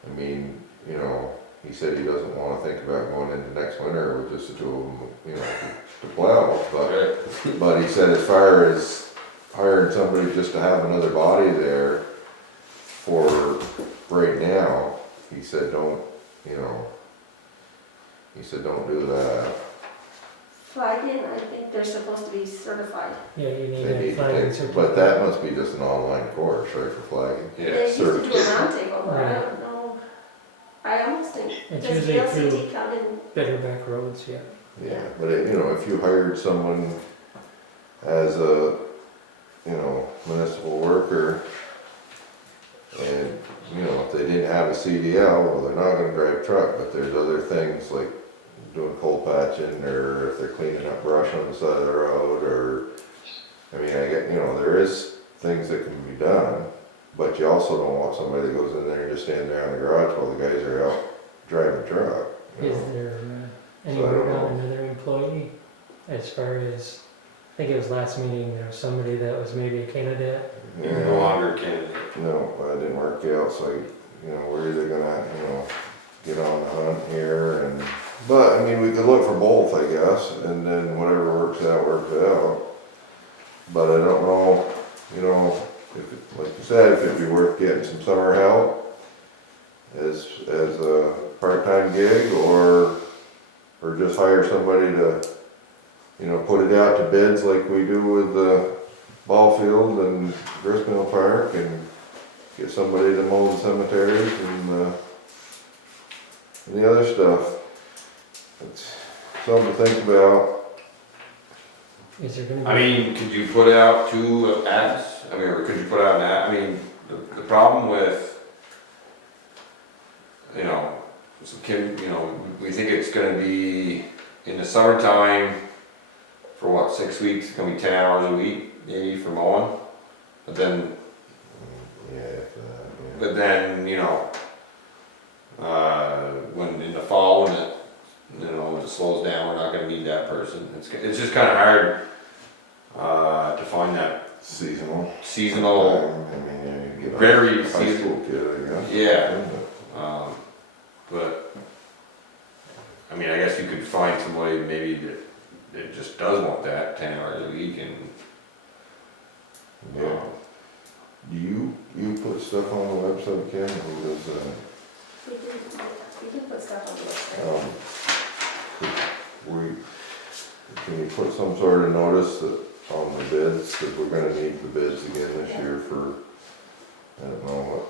I mean, you know, he said he doesn't wanna think about going into next winter with just the two of them, you know, to plow, but he said as far as hiring somebody just to have another body there for right now, he said don't, you know, he said don't do that. flagging, I think they're supposed to be certified. Yeah, you need They a need flagging to take, certificate. but that must be just an online course, right, for flagging? They Yeah, used to do a certificate. roundtable, but I Right. don't know. I almost think, It's does usually VLCT through come in? better back roads, yeah. Yeah, but it, you know, if you hired someone as a, you know, municipal worker, and, you know, if they didn't have a CDL, well, they're not gonna drive truck, but there's other things like doing coal patching, or if they're cleaning up brush on the side of the road, or, I mean, I get, you know, there is things that can be done, but you also don't want somebody that goes in there and just stand there in the garage while the guys are out driving the truck. You Is know? there any So I word don't on know. another employee? As far as, I think it was last meeting, there was somebody that was maybe a candidate. no Yeah, longer can. no, that didn't work out, so, you know, we're either gonna, you know, get on the hunt here and, but, I mean, we could look for both, I guess, and then whatever works out. But I don't know, you know, if, like you said, if it'd be worth getting some summer help as a part-time gig, or just hire somebody to, you know, put it out to bids like we do with the ball field and Gristmill Park, and get somebody to mow the cemeteries and the other stuff. It's something to think about. Is there gonna be? I mean, could you put out 2 ads? I mean, or could you put out an ad? I mean, the problem with, you know, you know, we think it's gonna be in the summertime for what, 6 weeks, it's gonna be 10 hours a week, maybe for mowing. But then, Yeah, after that, yeah. but then, you know, when in the fall, when it, you know, when it slows down, we're not gonna need that person. It's just kinda hard, to find that Seasonal. seasonal, I mean, you get a very high seasonal, school kid, I guess. yeah. But, I mean, I guess you could find somebody maybe that just does want that 10 hours a week, and, Yeah. Do you put stuff on the website, Ken, or does, We can put stuff on the website. can you put some sort of notice that on the bids, that we're gonna need the bids again this year for, I don't know what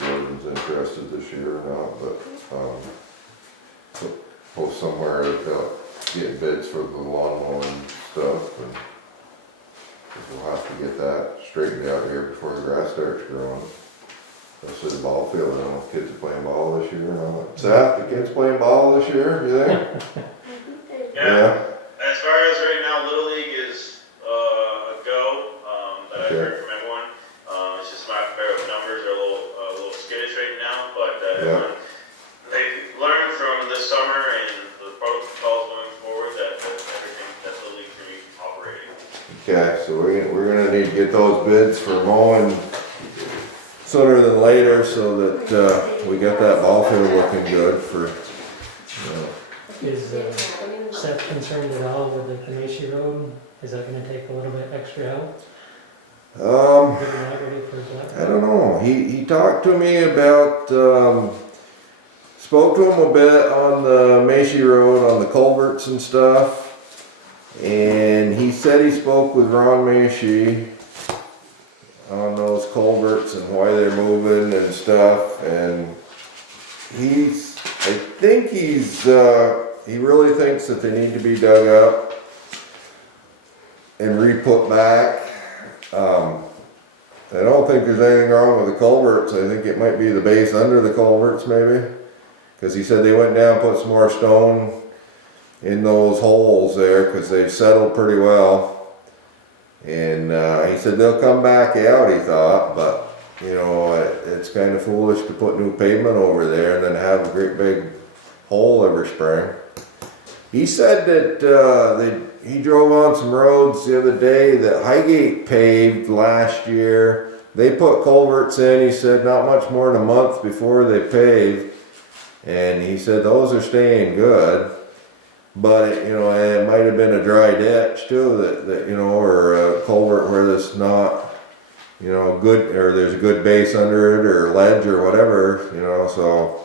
Jordan's interested this year or not, but, post somewhere about getting bids for the lawn mowing stuff, and 'cause we'll have to get that straightened out here before the grass starts growing. Especially the ball field, I don't know if kids are playing ball this year or not. Seth, the kids playing ball this year, you think? Yeah, as far as right now, Little League is a go, that I've heard from everyone. It's just a matter of numbers are a little skittish right now, but Yeah. they've learned from this summer and the protocols going forward that everything, that Little League can be operating. Okay, so we're gonna need to get those bids for mowing sooner than later, so that, we got that ball field looking good for, Is Seth concerned at all with like the Macy Road? Is that gonna take a little bit extra help? Getting that ready for I that? don't know, he talked to me about, spoke to him a bit on the Macy Road, on the culverts and stuff. And he said he spoke with Ron Macy on those culverts and why they're moving and stuff, and I think he really thinks that they need to be dug up and re-put back. I don't think there's anything wrong with the culverts. I think it might be the base under the culverts maybe, because he said they went down, put some more stone in those holes there, because they've settled pretty well. And he said they'll come back out, he thought, but you know, it's kind of foolish to put new pavement over there and then have a great big hole every spring. He said that he drove on some roads the other day that Highgate paved last year. They put culverts in, he said, not much more than a month before they paved. And he said those are staying good. But, you know, it might have been a dry ditch too, that you know, or a culvert where there's not, you know, good, or there's a good base under it, or ledge or whatever, you know, so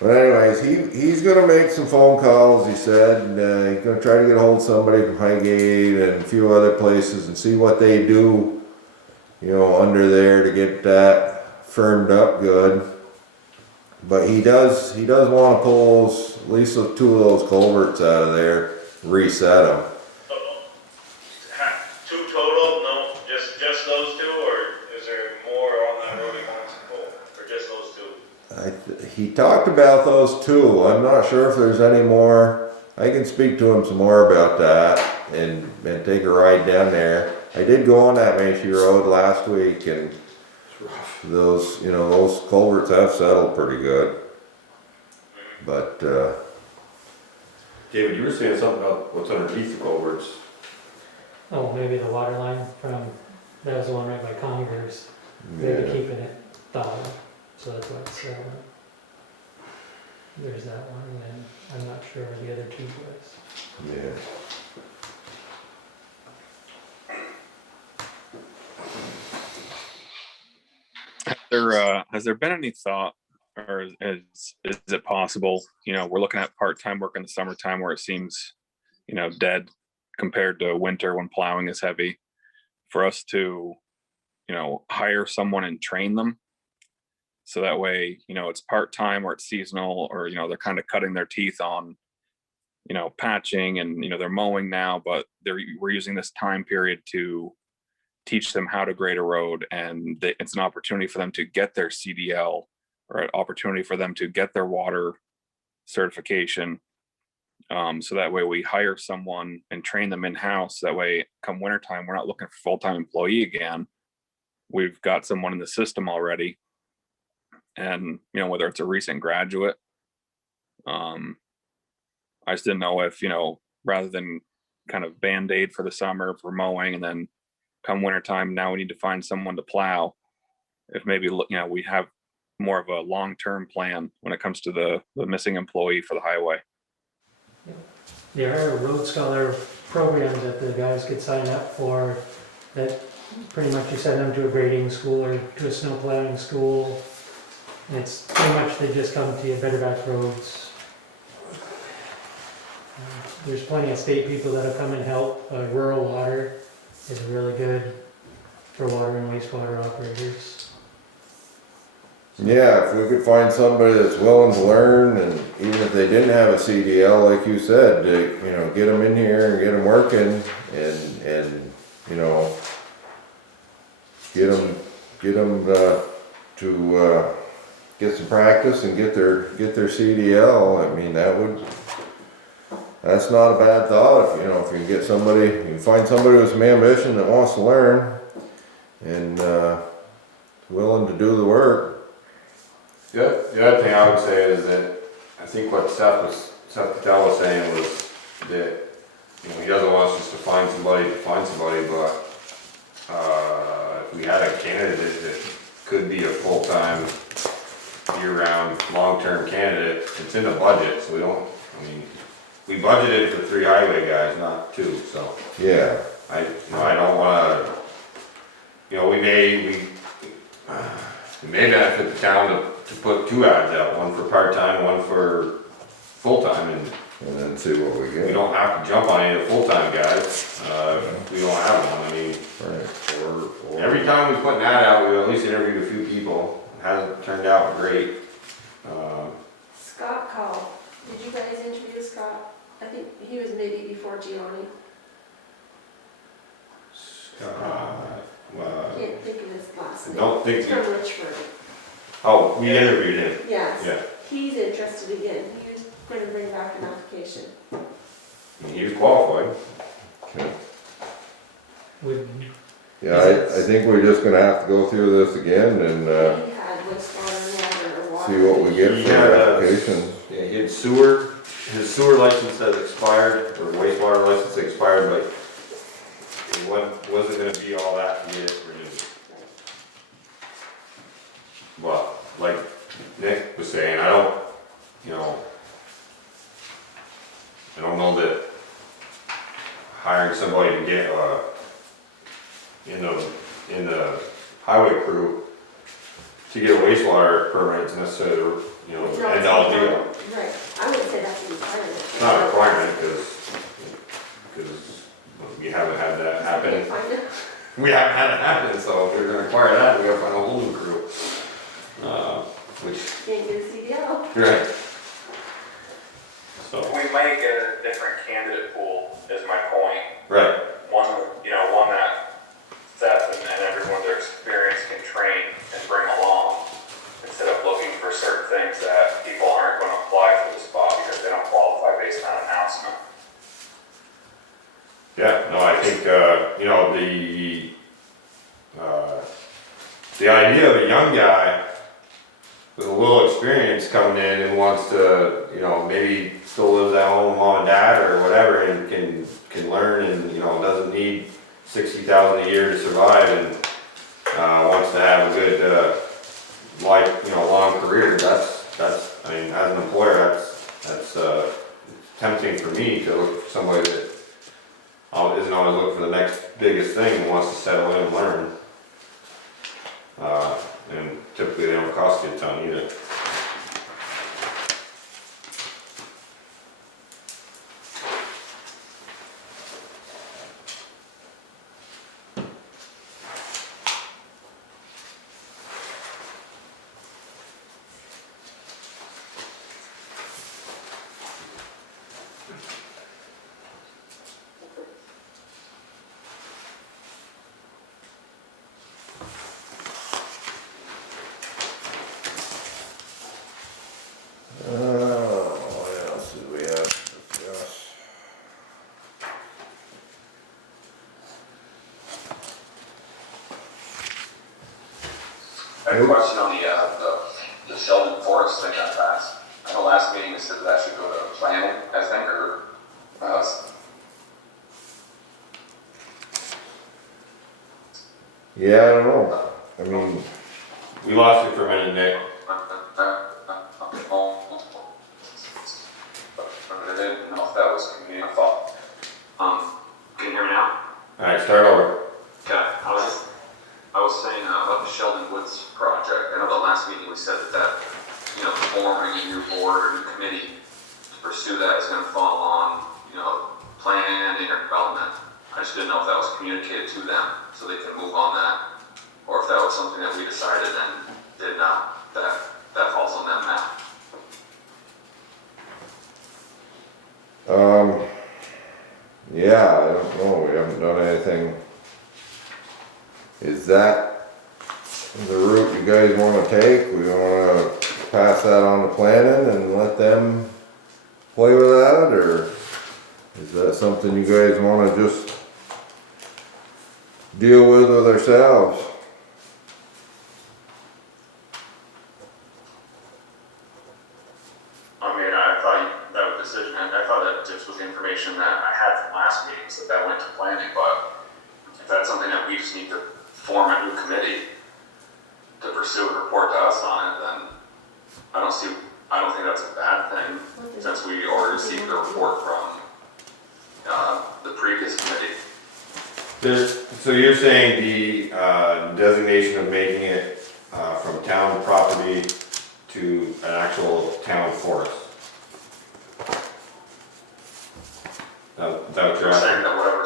But anyways, he's gonna make some phone calls, he said, and he's gonna try to get a hold of somebody from Highgate and a few other places and see what they do, you know, under there to get that firmed up good. But he does wanna pull those, at least those 2 of those culverts out of there, reset them. Two total, no, just those two, or is there more on that road he wants to pull, or just those two? He talked about those 2, I'm not sure if there's any more. I can speak to him some more about that and take a ride down there. I did go on that Macy Road last week and those, you know, those culverts have settled pretty good. But, David, you were saying something about what's underneath the culverts. Oh, maybe the water line from, that was the one right by Converse. Maybe yeah, keeping it thawed, so that's why it's settling. There's that one, and then I'm not sure where the other 2 was. yeah. Has there been any thought, or is it possible, you know, we're looking at part-time work in the summertime where it seems, you know, dead compared to winter when plowing is heavy, for us to, you know, hire someone and train them? So that way, you know, it's part-time or it's seasonal, or, you know, they're kind of cutting their teeth on, you know, patching, and, you know, they're mowing now, but we're using this time period to teach them how to grade a road, and it's an opportunity for them to get their CDL, or an opportunity for them to get their water certification. So that way we hire someone and train them in-house. That way, come wintertime, we're not looking for a full-time employee again. We've got someone in the system already. And, you know, whether it's a recent graduate, I just didn't know if, you know, rather than kind of Band-Aid for the summer for mowing, and then come wintertime, now we need to find someone to plow, if maybe, you know, we have more of a long-term plan when it comes to the missing employee for the highway. There are road scholar programs that the guys could sign up for, that pretty much you send them to a grading school or to a snow plowing school. And it's pretty much, they just come to you, better back roads. There's plenty of state people that'll come and help. Rural water is really good for water and wastewater operators. Yeah, if we could find somebody that's willing to learn, and even if they didn't have a CDL, like you said, to, you know, get them in here and get them working, and you know, get them to get some practice and get their CDL. I mean, that's not a bad thought. If, you know, if you can get somebody, you can find somebody with some ambition that wants to learn and willing to do the work. The other thing I would say is that I think what Seth Patel was saying was that, you know, he doesn't want us just to find somebody, but if we had a candidate that could be a full-time, year-round, long-term candidate, it's in the budget, so we budgeted for 3 highway guys, not 2, so. Yeah. I don't wanna, you know, we may benefit the town to put 2 ads out, one for part-time, one for full-time, And then see what we we get. don't have to jump on any of the full-time guys, if we don't have one. I mean, Right. Or every time we put an ad out, we at least interviewed a few people, it hasn't turned out great. Scott called. Did you guys interview Scott? I think he was maybe before Gioni. I can't think of his last name. Don't think, He's from Richford. oh, we interviewed him, Yes. yeah. He's interested again. He was going to bring back an application. I mean, he was qualified. Okay. Would, Yeah, I think we're just gonna have to go through this again and He had wastewater and water. see what we get He for had the a- applications. Yeah, he had sewer, his sewer license has expired, or wastewater license expired, but it wasn't gonna be all that to get it renewed. But, like Nick was saying, I don't know that hiring somebody to get, in the highway crew to get a wastewater permit is necessarily you know, No, end it's all not. deal. Right, I wouldn't say that's a requirement. It's not a requirement, because we haven't had that happen. Find it. We haven't had it happen, so if they're gonna require that, we gotta find a whole new crew. Which, Can't get a CDL. right. So, We might get a different candidate pool, is my point. right, One, one that Seth and everyone their experience can train and bring along, instead of looking for certain things that people aren't going to apply for the spot because they don't qualify based on announcement. yeah, no, I think, the idea of a young guy with a little experience coming in and wants to, maybe still lives at home with mom and dad or whatever, and can learn and, doesn't need 60,000 a year to survive, and, wants to have a good, life, long career, that's, I mean, as an employer, that's tempting for me to look for somebody that isn't always looking for the next biggest thing and wants to settle in and learn. And typically they don't cost you a ton either. What else did we have to discuss? I have a question on the Sheldon Forest thing that passed. At the last meeting, they said that should go to planning, I think, or, Yeah, I don't know. I mean, We lost it for a minute, Nick. I didn't know if that was community, I thought. Can you hear me now? Alright, start over. Okay, I was saying about the Sheldon Woods project. I know the last meeting we said that, forming a new board or new committee to pursue that is gonna fall on, planning or development. I just didn't know if that was communicated to them so they can move on that, or if that was something that we decided and did not, that falls on them now. yeah, I don't know, we haven't done anything. Is that the route you guys wanna take? We wanna pass that on to planning and let them play with that, or is that something you guys wanna just deal with ourselves? I mean, I thought that was decision, I thought that just was the information that I had from last meeting, so that went to planning, but if that's something that we just need to form a new committee to pursue and report to us on it, then I don't think that's a bad thing, since we already received the report from, the previous committee. So you're saying the designation of making it from town property to an actual town forest? Is that what you're I'm saying asking? that whatever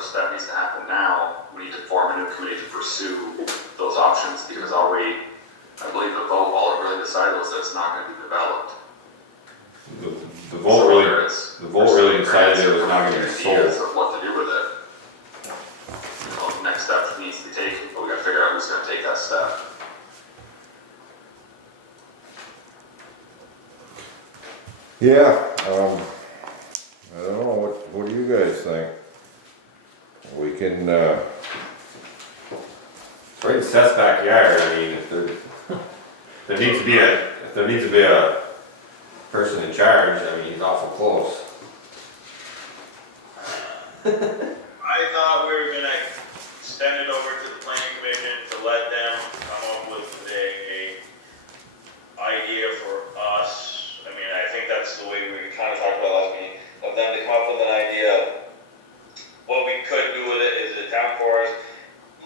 step needs to happen now, we need to form a new committee to pursue those options, because I believe the vote, all it really decided was that it's not gonna be developed. The vote really decided it was not gonna be Ideas sold. of what to do with it. Well, the next step needs to be taken, but we gotta figure out who's gonna take that step. Yeah, I don't know, what do you guys think? We can, Right in Seth's backyard, I mean, if there needs to be a person in charge, I mean, he's awful close. I thought we were gonna send it over to the planning commission to let them come up with a idea for us. I mean, I think that's the way we kind of talked about last meeting, of them to come up with an idea of what we could do with it. Is it town forest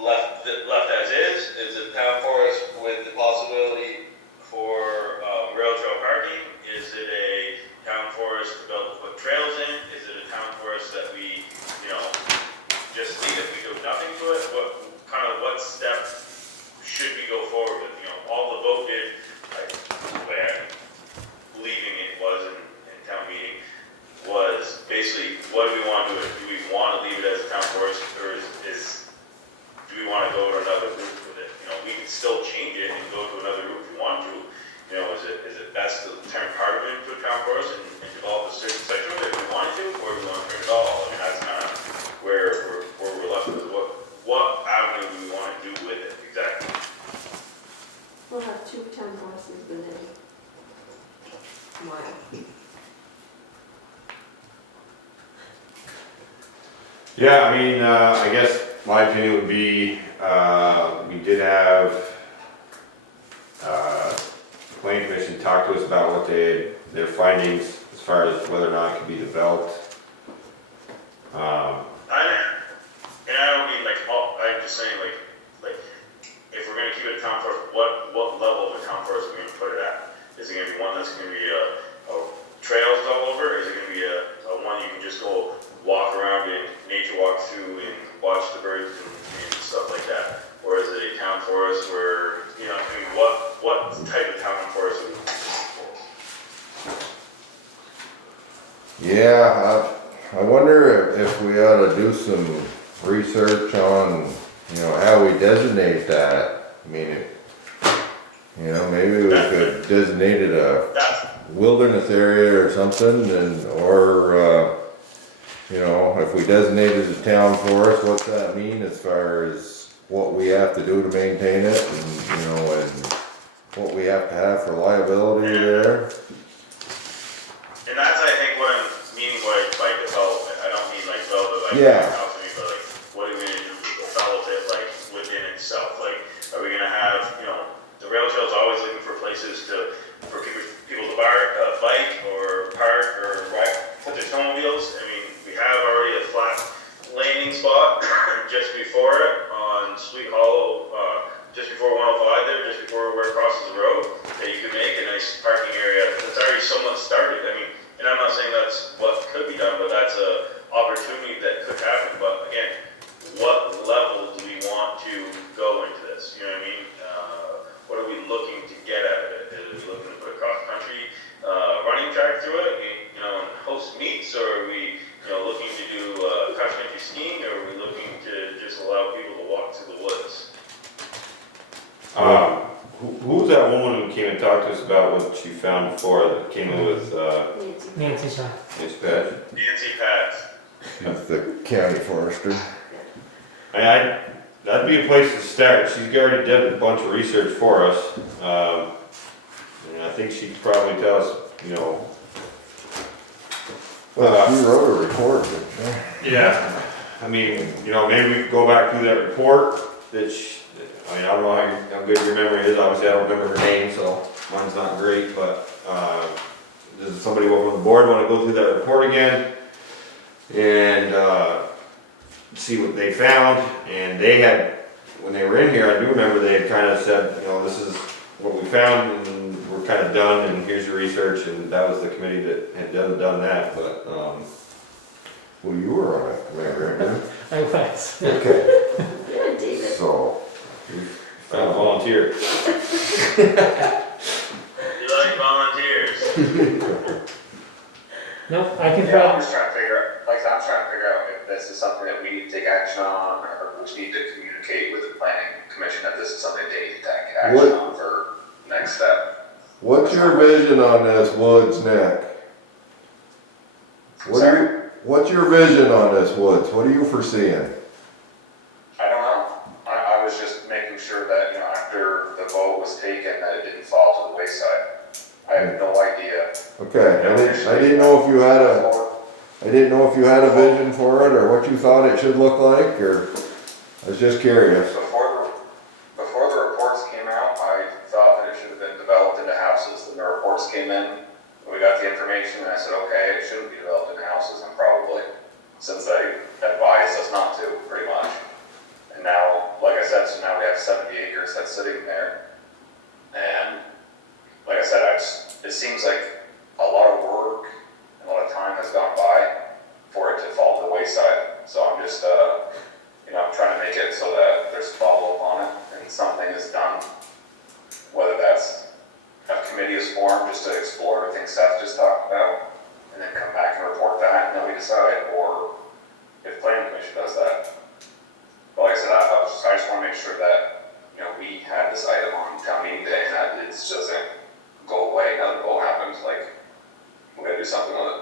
left as is? Is it town forest with the possibility for what step should we go forward with? You know, all the vote did, the way I'm believing it was in town meeting, was basically, what do we want to do? Do we want to leave it as a town forest, or do we want to go to another route with it? You know, we can still change it and go to another route if we want to. You know, is it best to turn part of it into a town forest and develop a certain section of it if we wanted to, or do we want to turn it all? I mean, that's kind of where we're left with what avenue do we want to do with it exactly? We'll have 2 town forests in there. Yeah, I mean, I guess my opinion would be, we did have, planning commission talk to us about what their findings as far as whether or not it could be developed. And I don't mean like, I'm just saying like, if we're gonna keep it a town forest, what level of a town forest are we gonna put it at? Is it gonna be one that's gonna be a trails all over? Is it gonna be a one you can just go walk around and nature walk through and watch the birds and stuff like that? Or is it a town forest where, you know, I mean, what type of town forest are we looking for? Yeah, I wonder if we ought to do some research on, you know, how we designate that. I mean, you know, maybe we could designate it a wilderness area or something, or, you know, if we designated a town forest, what's that mean as far as what we have to do to maintain it, and, you know, and what we have to have for liability there? And that's, I think, what I'm meaning by development. I don't mean like develop it like Yeah. house to me, but like, what are we gonna do to develop it like within itself? Like, are we gonna have, you know, the rail trail is always looking for places for people to bike or park or ride, put their snowmobiles. I mean, we have already a flat landing spot just before it on Sweet Hollow, just before 105 there, just before where it crosses the road, that you can make a nice parking area. It's already somewhat started. I mean, and I'm not saying that's what could be done, but that's a opportunity that could happen. But again, what level do we want to go into this? You know what I mean? What are we looking to get out of it? Are we looking to put a cross-country running track through it, you know, and host meets, or are we, you know, looking to do cross-country skiing, or are we looking to just allow people to walk through the woods? Who was that woman who came and talked to us about what she found before, that came in with, Nancy Shaw. this badge? Nancy Pats. She's the county forester. That'd be a place to start. She's already done a bunch of research for us. And I think she'd probably tell us, you know. Well, she wrote a report, didn't she? Yeah. I mean, you know, maybe we could go back through that report that I mean, I don't know how good your memory is. Obviously, I don't remember her name, so mine's not great, but, does somebody over on the board want to go through that report again? And, see what they found, and they had, when they were in here, I do remember they had kind of said, you know, this is what we found, and we're kind of done, and here's your research, and that was the committee that had done that, but, Well, you were on it, Commander. I was. Okay, Good, David. so, found a volunteer. You like volunteers? Nope, I can Yeah, I'm probably, just trying to figure out, like, I'm trying to figure out if this is something that we need to take action on, or we need to communicate with the planning commission that this is something they need to take action What- on for next step. what's your vision on this Woods Neck? What's your vision on this Woods? What are you foreseeing? I don't know. I was just making sure that, you know, after the vote was taken, that it didn't fall to the wayside. I have no idea. Okay, I didn't know if you had a vision for it, or what you thought it should look like, or, I was just curious. Before the reports came out, I thought that it should have been developed into houses. Then the reports came in, we got the information, and I said, okay, it shouldn't be developed into houses, and probably, since they advised us not to, pretty much. And now, like I said, so now we have 70 acres that's sitting there. And like I said, it seems like a lot of work and a lot of time has gone by for it to fall to the wayside. So I'm just, you know, I'm trying to make it so that there's there's follow-up on it and something is done, whether that's a committee is formed just to explore everything Seth just talked about, and then come back and report that, and then we decide, or if planning commission does that. But like I said, I just want to make sure that, you know, we had this item on town meeting day, and that it doesn't go away now the vote happens, like, we're gonna do something with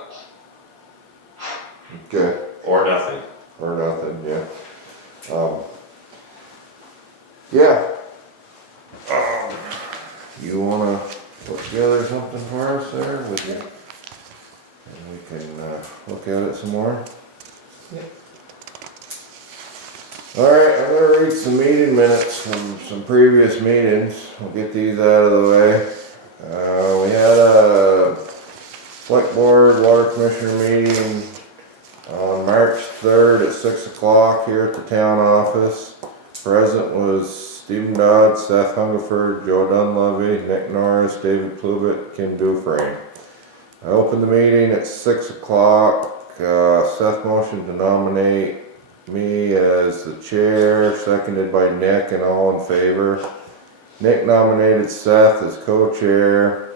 it. Okay, Or nothing. or nothing, yeah. Yeah. You wanna put together something for us there with you? And we can, look at it some more? Yep. Alright, I'm gonna read some meeting minutes from some previous meetings. We'll get these out of the way. We had a select board water commissioner meeting on March 3rd at 6 o'clock here at the town office. Present was Stephen Dodd, Seth Hungerford, Joe Dunleavy, Nick Norris, David Pluvitt, Kim Dufresne. I opened the meeting at 6 o'clock. Seth motioned to nominate me as the chair, seconded by Nick, and all in favor. Nick nominated Seth as co-chair,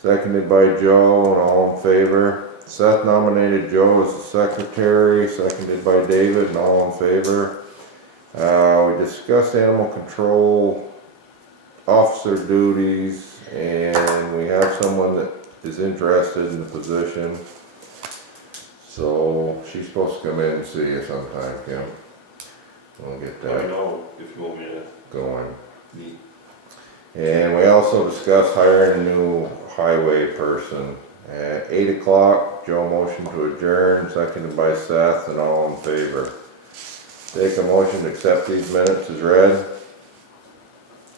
seconded by Joe, and all in favor. Seth nominated Joe as the secretary, seconded by David, and all in favor. We discussed animal control officer duties, and we have someone that is interested in the position. So she's supposed to come in and see you sometime, Kim. We'll get Let me that know if you want me to going. meet. And we also discussed hiring a new highway person. At 8 o'clock, Joe motioned to adjourn, seconded by Seth, and all in favor. Take a motion to accept these minutes as read.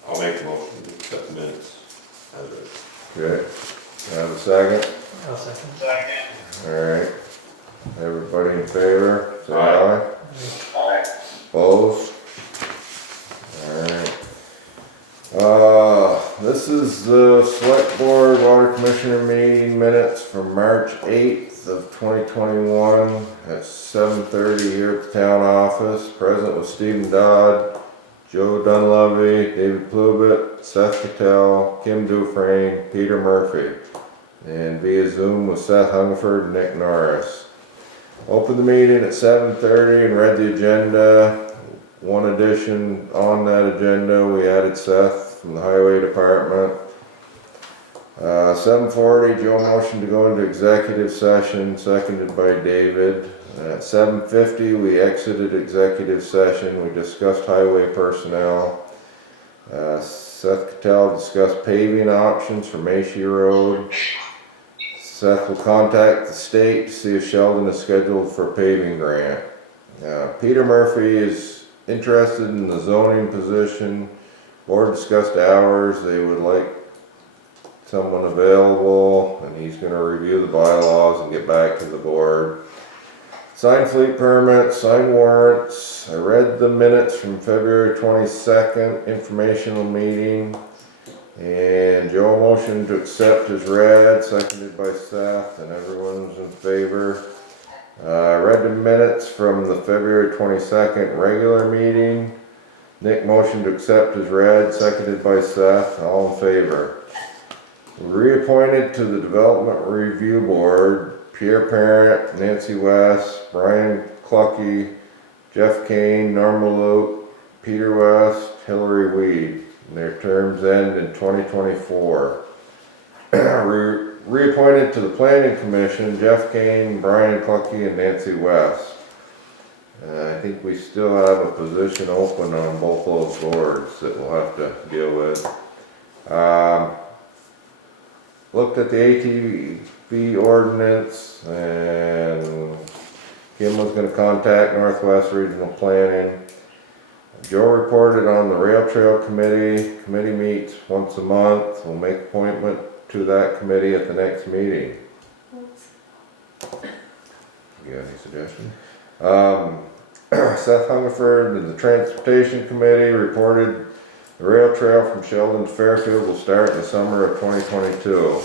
I'll make a motion to accept the minutes as read. Okay. Have a second? I'll second. Alright. Everybody in favor, say Aye. aye. Alright. Opposed? Alright. This is the select board water commissioner meeting minutes from March 8th of 2021 at 7:30 here at the town office. Present was Stephen Dodd, Joe Dunleavy, David Pluvitt, Seth Cattell, Kim Dufresne, Peter Murphy. And via Zoom was Seth Hungerford and Nick Norris. Opened the meeting at 7:30 and read the agenda. One addition on that agenda, we added Seth from the highway department. 7:40, Joe motioned to go into executive session, seconded by David. At 7:50, we exited executive session. We discussed highway personnel. Seth Cattell discussed paving options for Macy Road. Seth will contact the state to see if Sheldon is scheduled for a paving grant. Peter Murphy is interested in the zoning position. Board discussed hours. They would like someone available, and he's going to review the bylaws and get back to the board. Sign fleet permits, sign warrants. I read the minutes from February 22nd informational meeting, and Joe motioned to accept as read, seconded by Seth, and everyone's in favor. I read the minutes from the February 22nd regular meeting. Nick motioned to accept as read, seconded by Seth, all in favor. Reappointed to the Development Review Board, Pierre Parent, Nancy West, Brian Clucky, Jeff Kane, Norma Luke, Peter West, Hillary Weed. And their terms end in 2024. Reappointed to the Planning Commission, Jeff Kane, Brian Clucky, and Nancy West. I think we still have a position open on both those boards that we'll have to deal with. Looked at the ATV ordinance, and Kim was going to contact Northwest Regional Planning. Joe reported on the Rail Trail Committee. Committee meets once a month. We'll make appointment to that committee at the next meeting. You got any suggestions? Seth Hungerford and the Transportation Committee reported the rail trail from Sheldon to Fairfield will start in the summer of 2022.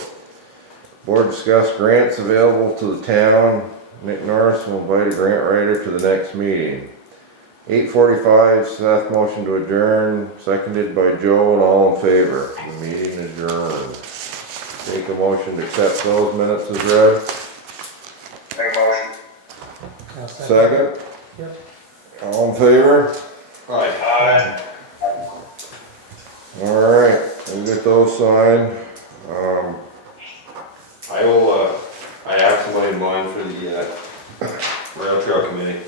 Board discussed grants available to the town. Nick Norris will invite a grant writer to the next meeting. 8:45, Seth motion to adjourn, seconded by Joe, and all in favor. The meeting adjourned. Take a motion to accept those minutes as read. Make a motion. I'll Second? Yep. All in favor? Right. Aye. Alright, we'll get those signed. I will, I have somebody in mind for the, rail trail committee.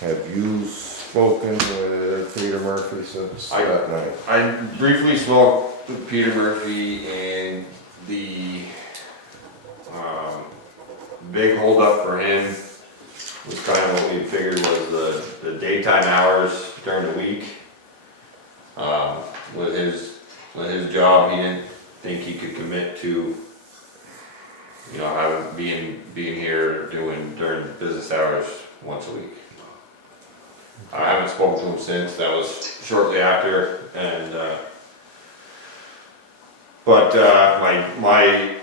Have you spoken with Peter Murphy since I- that night? I briefly spoke with Peter Murphy, and the, big holdup for him was kind of what we figured was the daytime hours during the week. With his job, he didn't think he could commit to, you know, having, being here during business hours once a week. I haven't spoken to him since, that was shortly after, and, but, my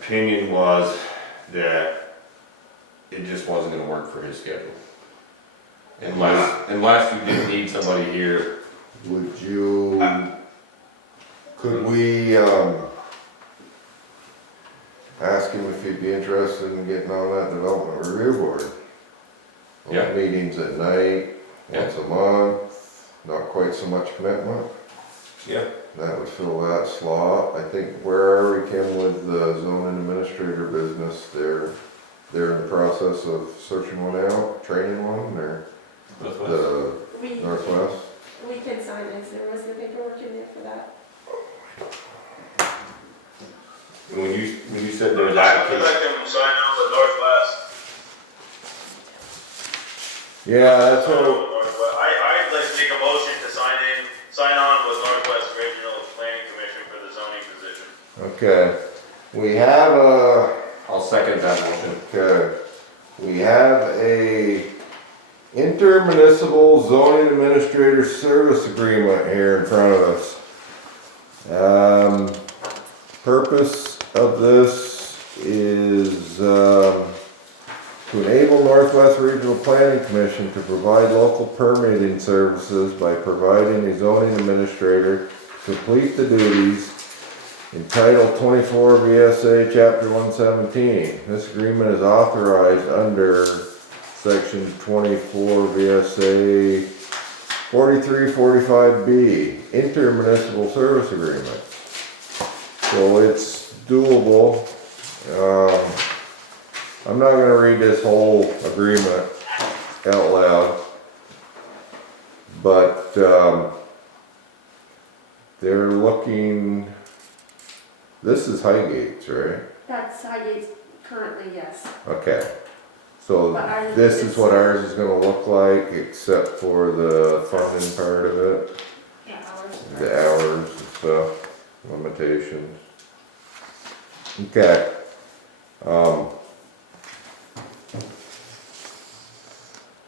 opinion was that it just wasn't gonna work for his schedule. Unless you did need somebody here. Would you, could we, ask him if he'd be interested in getting on that development review board? Yeah. Meetings at night, once a month, not quite so much commitment. Yeah. That would fill that slot. I think where we came with the zoning administrator business, they're in the process of searching one out, training one, or the We, Northwest. we can sign this, there was the paperwork in there for that. When you said there was I application. let them sign on with Northwest. Yeah, that's what, I'd like to make a motion to sign on with Northwest Regional Planning Commission for the zoning position. okay. We have I'll second that motion. okay, we have a Inter-Municipal Zoning Administrator Service Agreement here in front of us. Purpose of this is, to enable Northwest Regional Planning Commission to provide local permitting services by providing a zoning administrator to complete the duties entitled 24 VSA Chapter 117. This agreement is authorized under Section 24 VSA 4345B, Inter-Municipal Service Agreement. So it's doable. I'm not gonna read this whole agreement out loud, but, they're looking, this is Highgate's, right? That's Highgate's currently, yes. Okay, so But ours this is- is what ours is gonna look like, except for the funding part of it, The hours. the hours and stuff, limitations. Okay.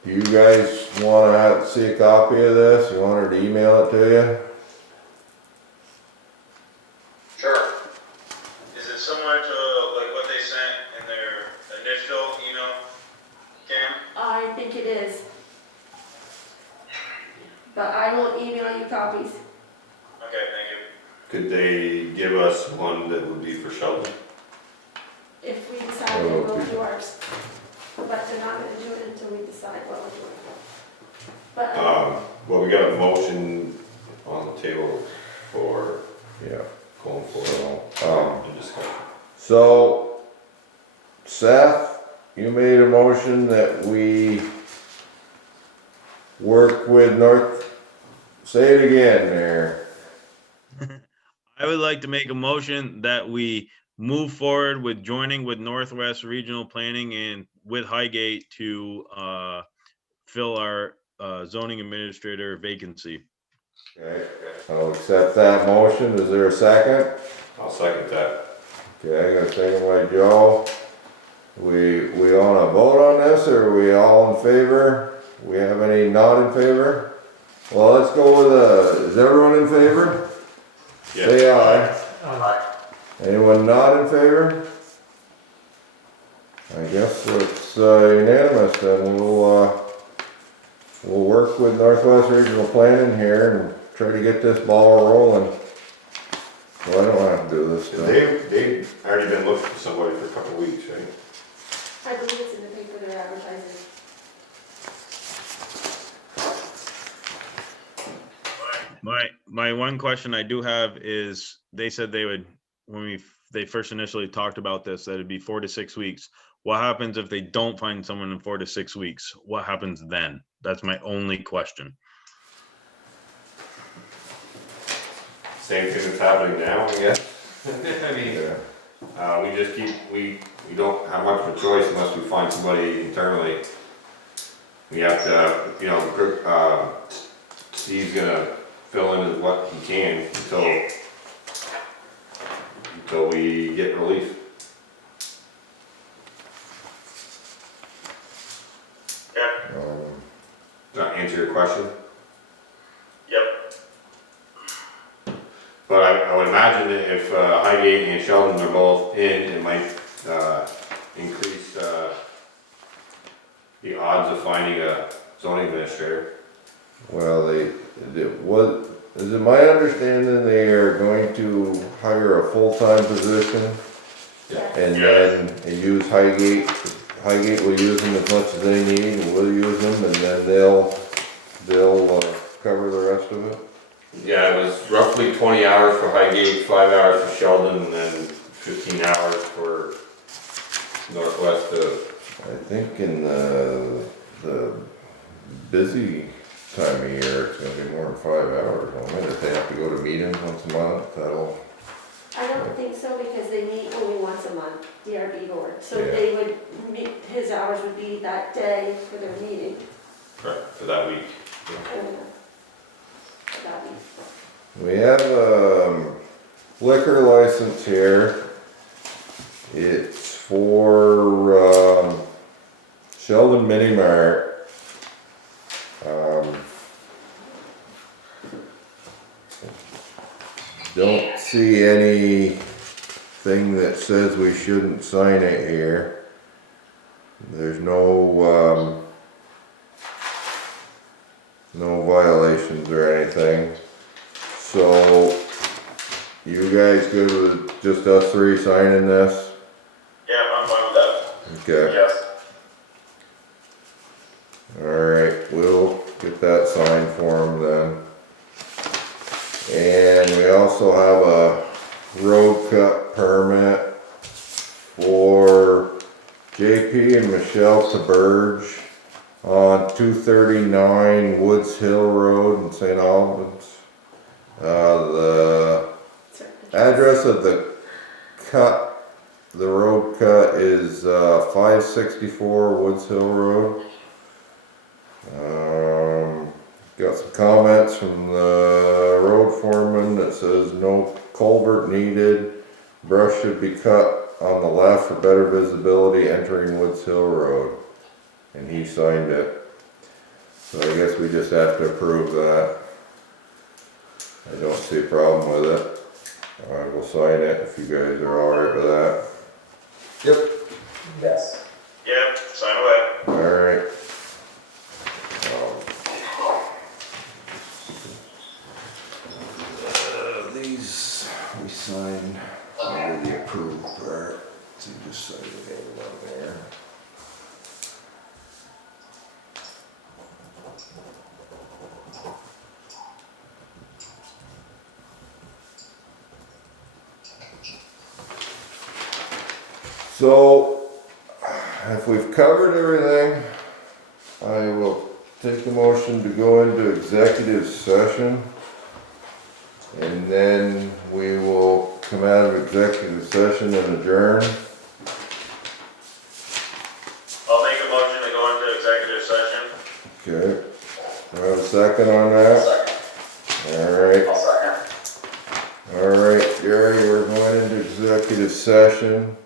Do you guys wanna see a copy of this? You want her to email it to you? Sure. Is it similar to like what they sent in their initial email, Cam? I think it is. But I will email you copies. Okay, thank you. Could they give us one that would be for Sheldon? If we decide to go do ours. But they're not gonna do it until we decide what we're doing. But, Well, we got a motion on the table for Yeah. going for So, the discussion. So, Seth, you made a motion that we work with say it again there. I would like to make a motion that we move forward with joining with Northwest Regional Planning and with Highgate to fill our zoning administrator vacancy. Okay, I'll accept that motion. Is there a second? I'll second that. Okay, I got a second by Joe. We wanna vote on this, or are we all in favor? We have any not in favor? Well, let's go with is everyone in favor? Yeah. Say aye. Uh, Anyone not in favor? I guess it's unanimous, then we'll we'll work with Northwest Regional Planning here and try to get this ball rolling. Well, I don't have to do this stuff. They've already been looking for somebody for a couple of weeks, right? I believe it's in the paper, they're advertising. My one question I do have is, they said they would, when they first initially talked about this, that it'd be 4 to 6 weeks. What happens if they don't find someone in 4 to 6 weeks? What happens then? That's my only question. Same thing that's happening now, I guess. I mean, Yeah. we just keep, we don't have much of a choice unless we find somebody internally. We have to, you know, Steve's gonna fill in what he can until we get relief. Yeah, Does that answer your question? yep. But I would imagine that if Highgate and Sheldon are both in, it might increase the odds of finding a zoning administrator. Well, is it my understanding they are going to hire a full-time position? Yes. And then use Highgate will use them as much as they need, and we'll use them, and then they'll cover the rest of it? Yeah, it was roughly 20 hours for Highgate, 5 hours for Sheldon, and then 15 hours for Northwest. I think in the busy time of year, it's gonna be more than 5 hours, won't it? If they have to go to meetings once a month, that'll, I don't think so, because they meet only once a month, DRB board, so Yeah. they would meet, his hours would be that day for their meeting. Right, for that week. For that week. we have a liquor license here. It's for, Sheldon Mini Mart. Don't see anything that says we shouldn't sign it here. There's no violations or anything. So, you guys good with just us three signing this? Yeah, I'm fine with that. Okay. Yes. Alright, we'll get that signed for him then. And we also have a road cut permit for JP and Michelle Taberge on 239 Woods Hill Road in St. Albans. The address of the road cut is 564 Woods Hill Road. Got some comments from the road foreman that says no culvert needed. Brush should be cut on the left for better visibility entering Woods Hill Road. And he signed it. So I guess we just have to approve that. I don't see a problem with it. I will sign it if you guys are alright with that. Yep. Yes. Yeah, sign away. Alright. These we sign under the approved part, so you just sign the name on there. So, if we've covered everything, I will take a motion to go into executive session. And then we will come out of executive session and adjourn. I'll make a motion to go into executive session. Okay. Do I have a second on that? Second. Alright, I'll second. alright, Gary, we're going into executive session.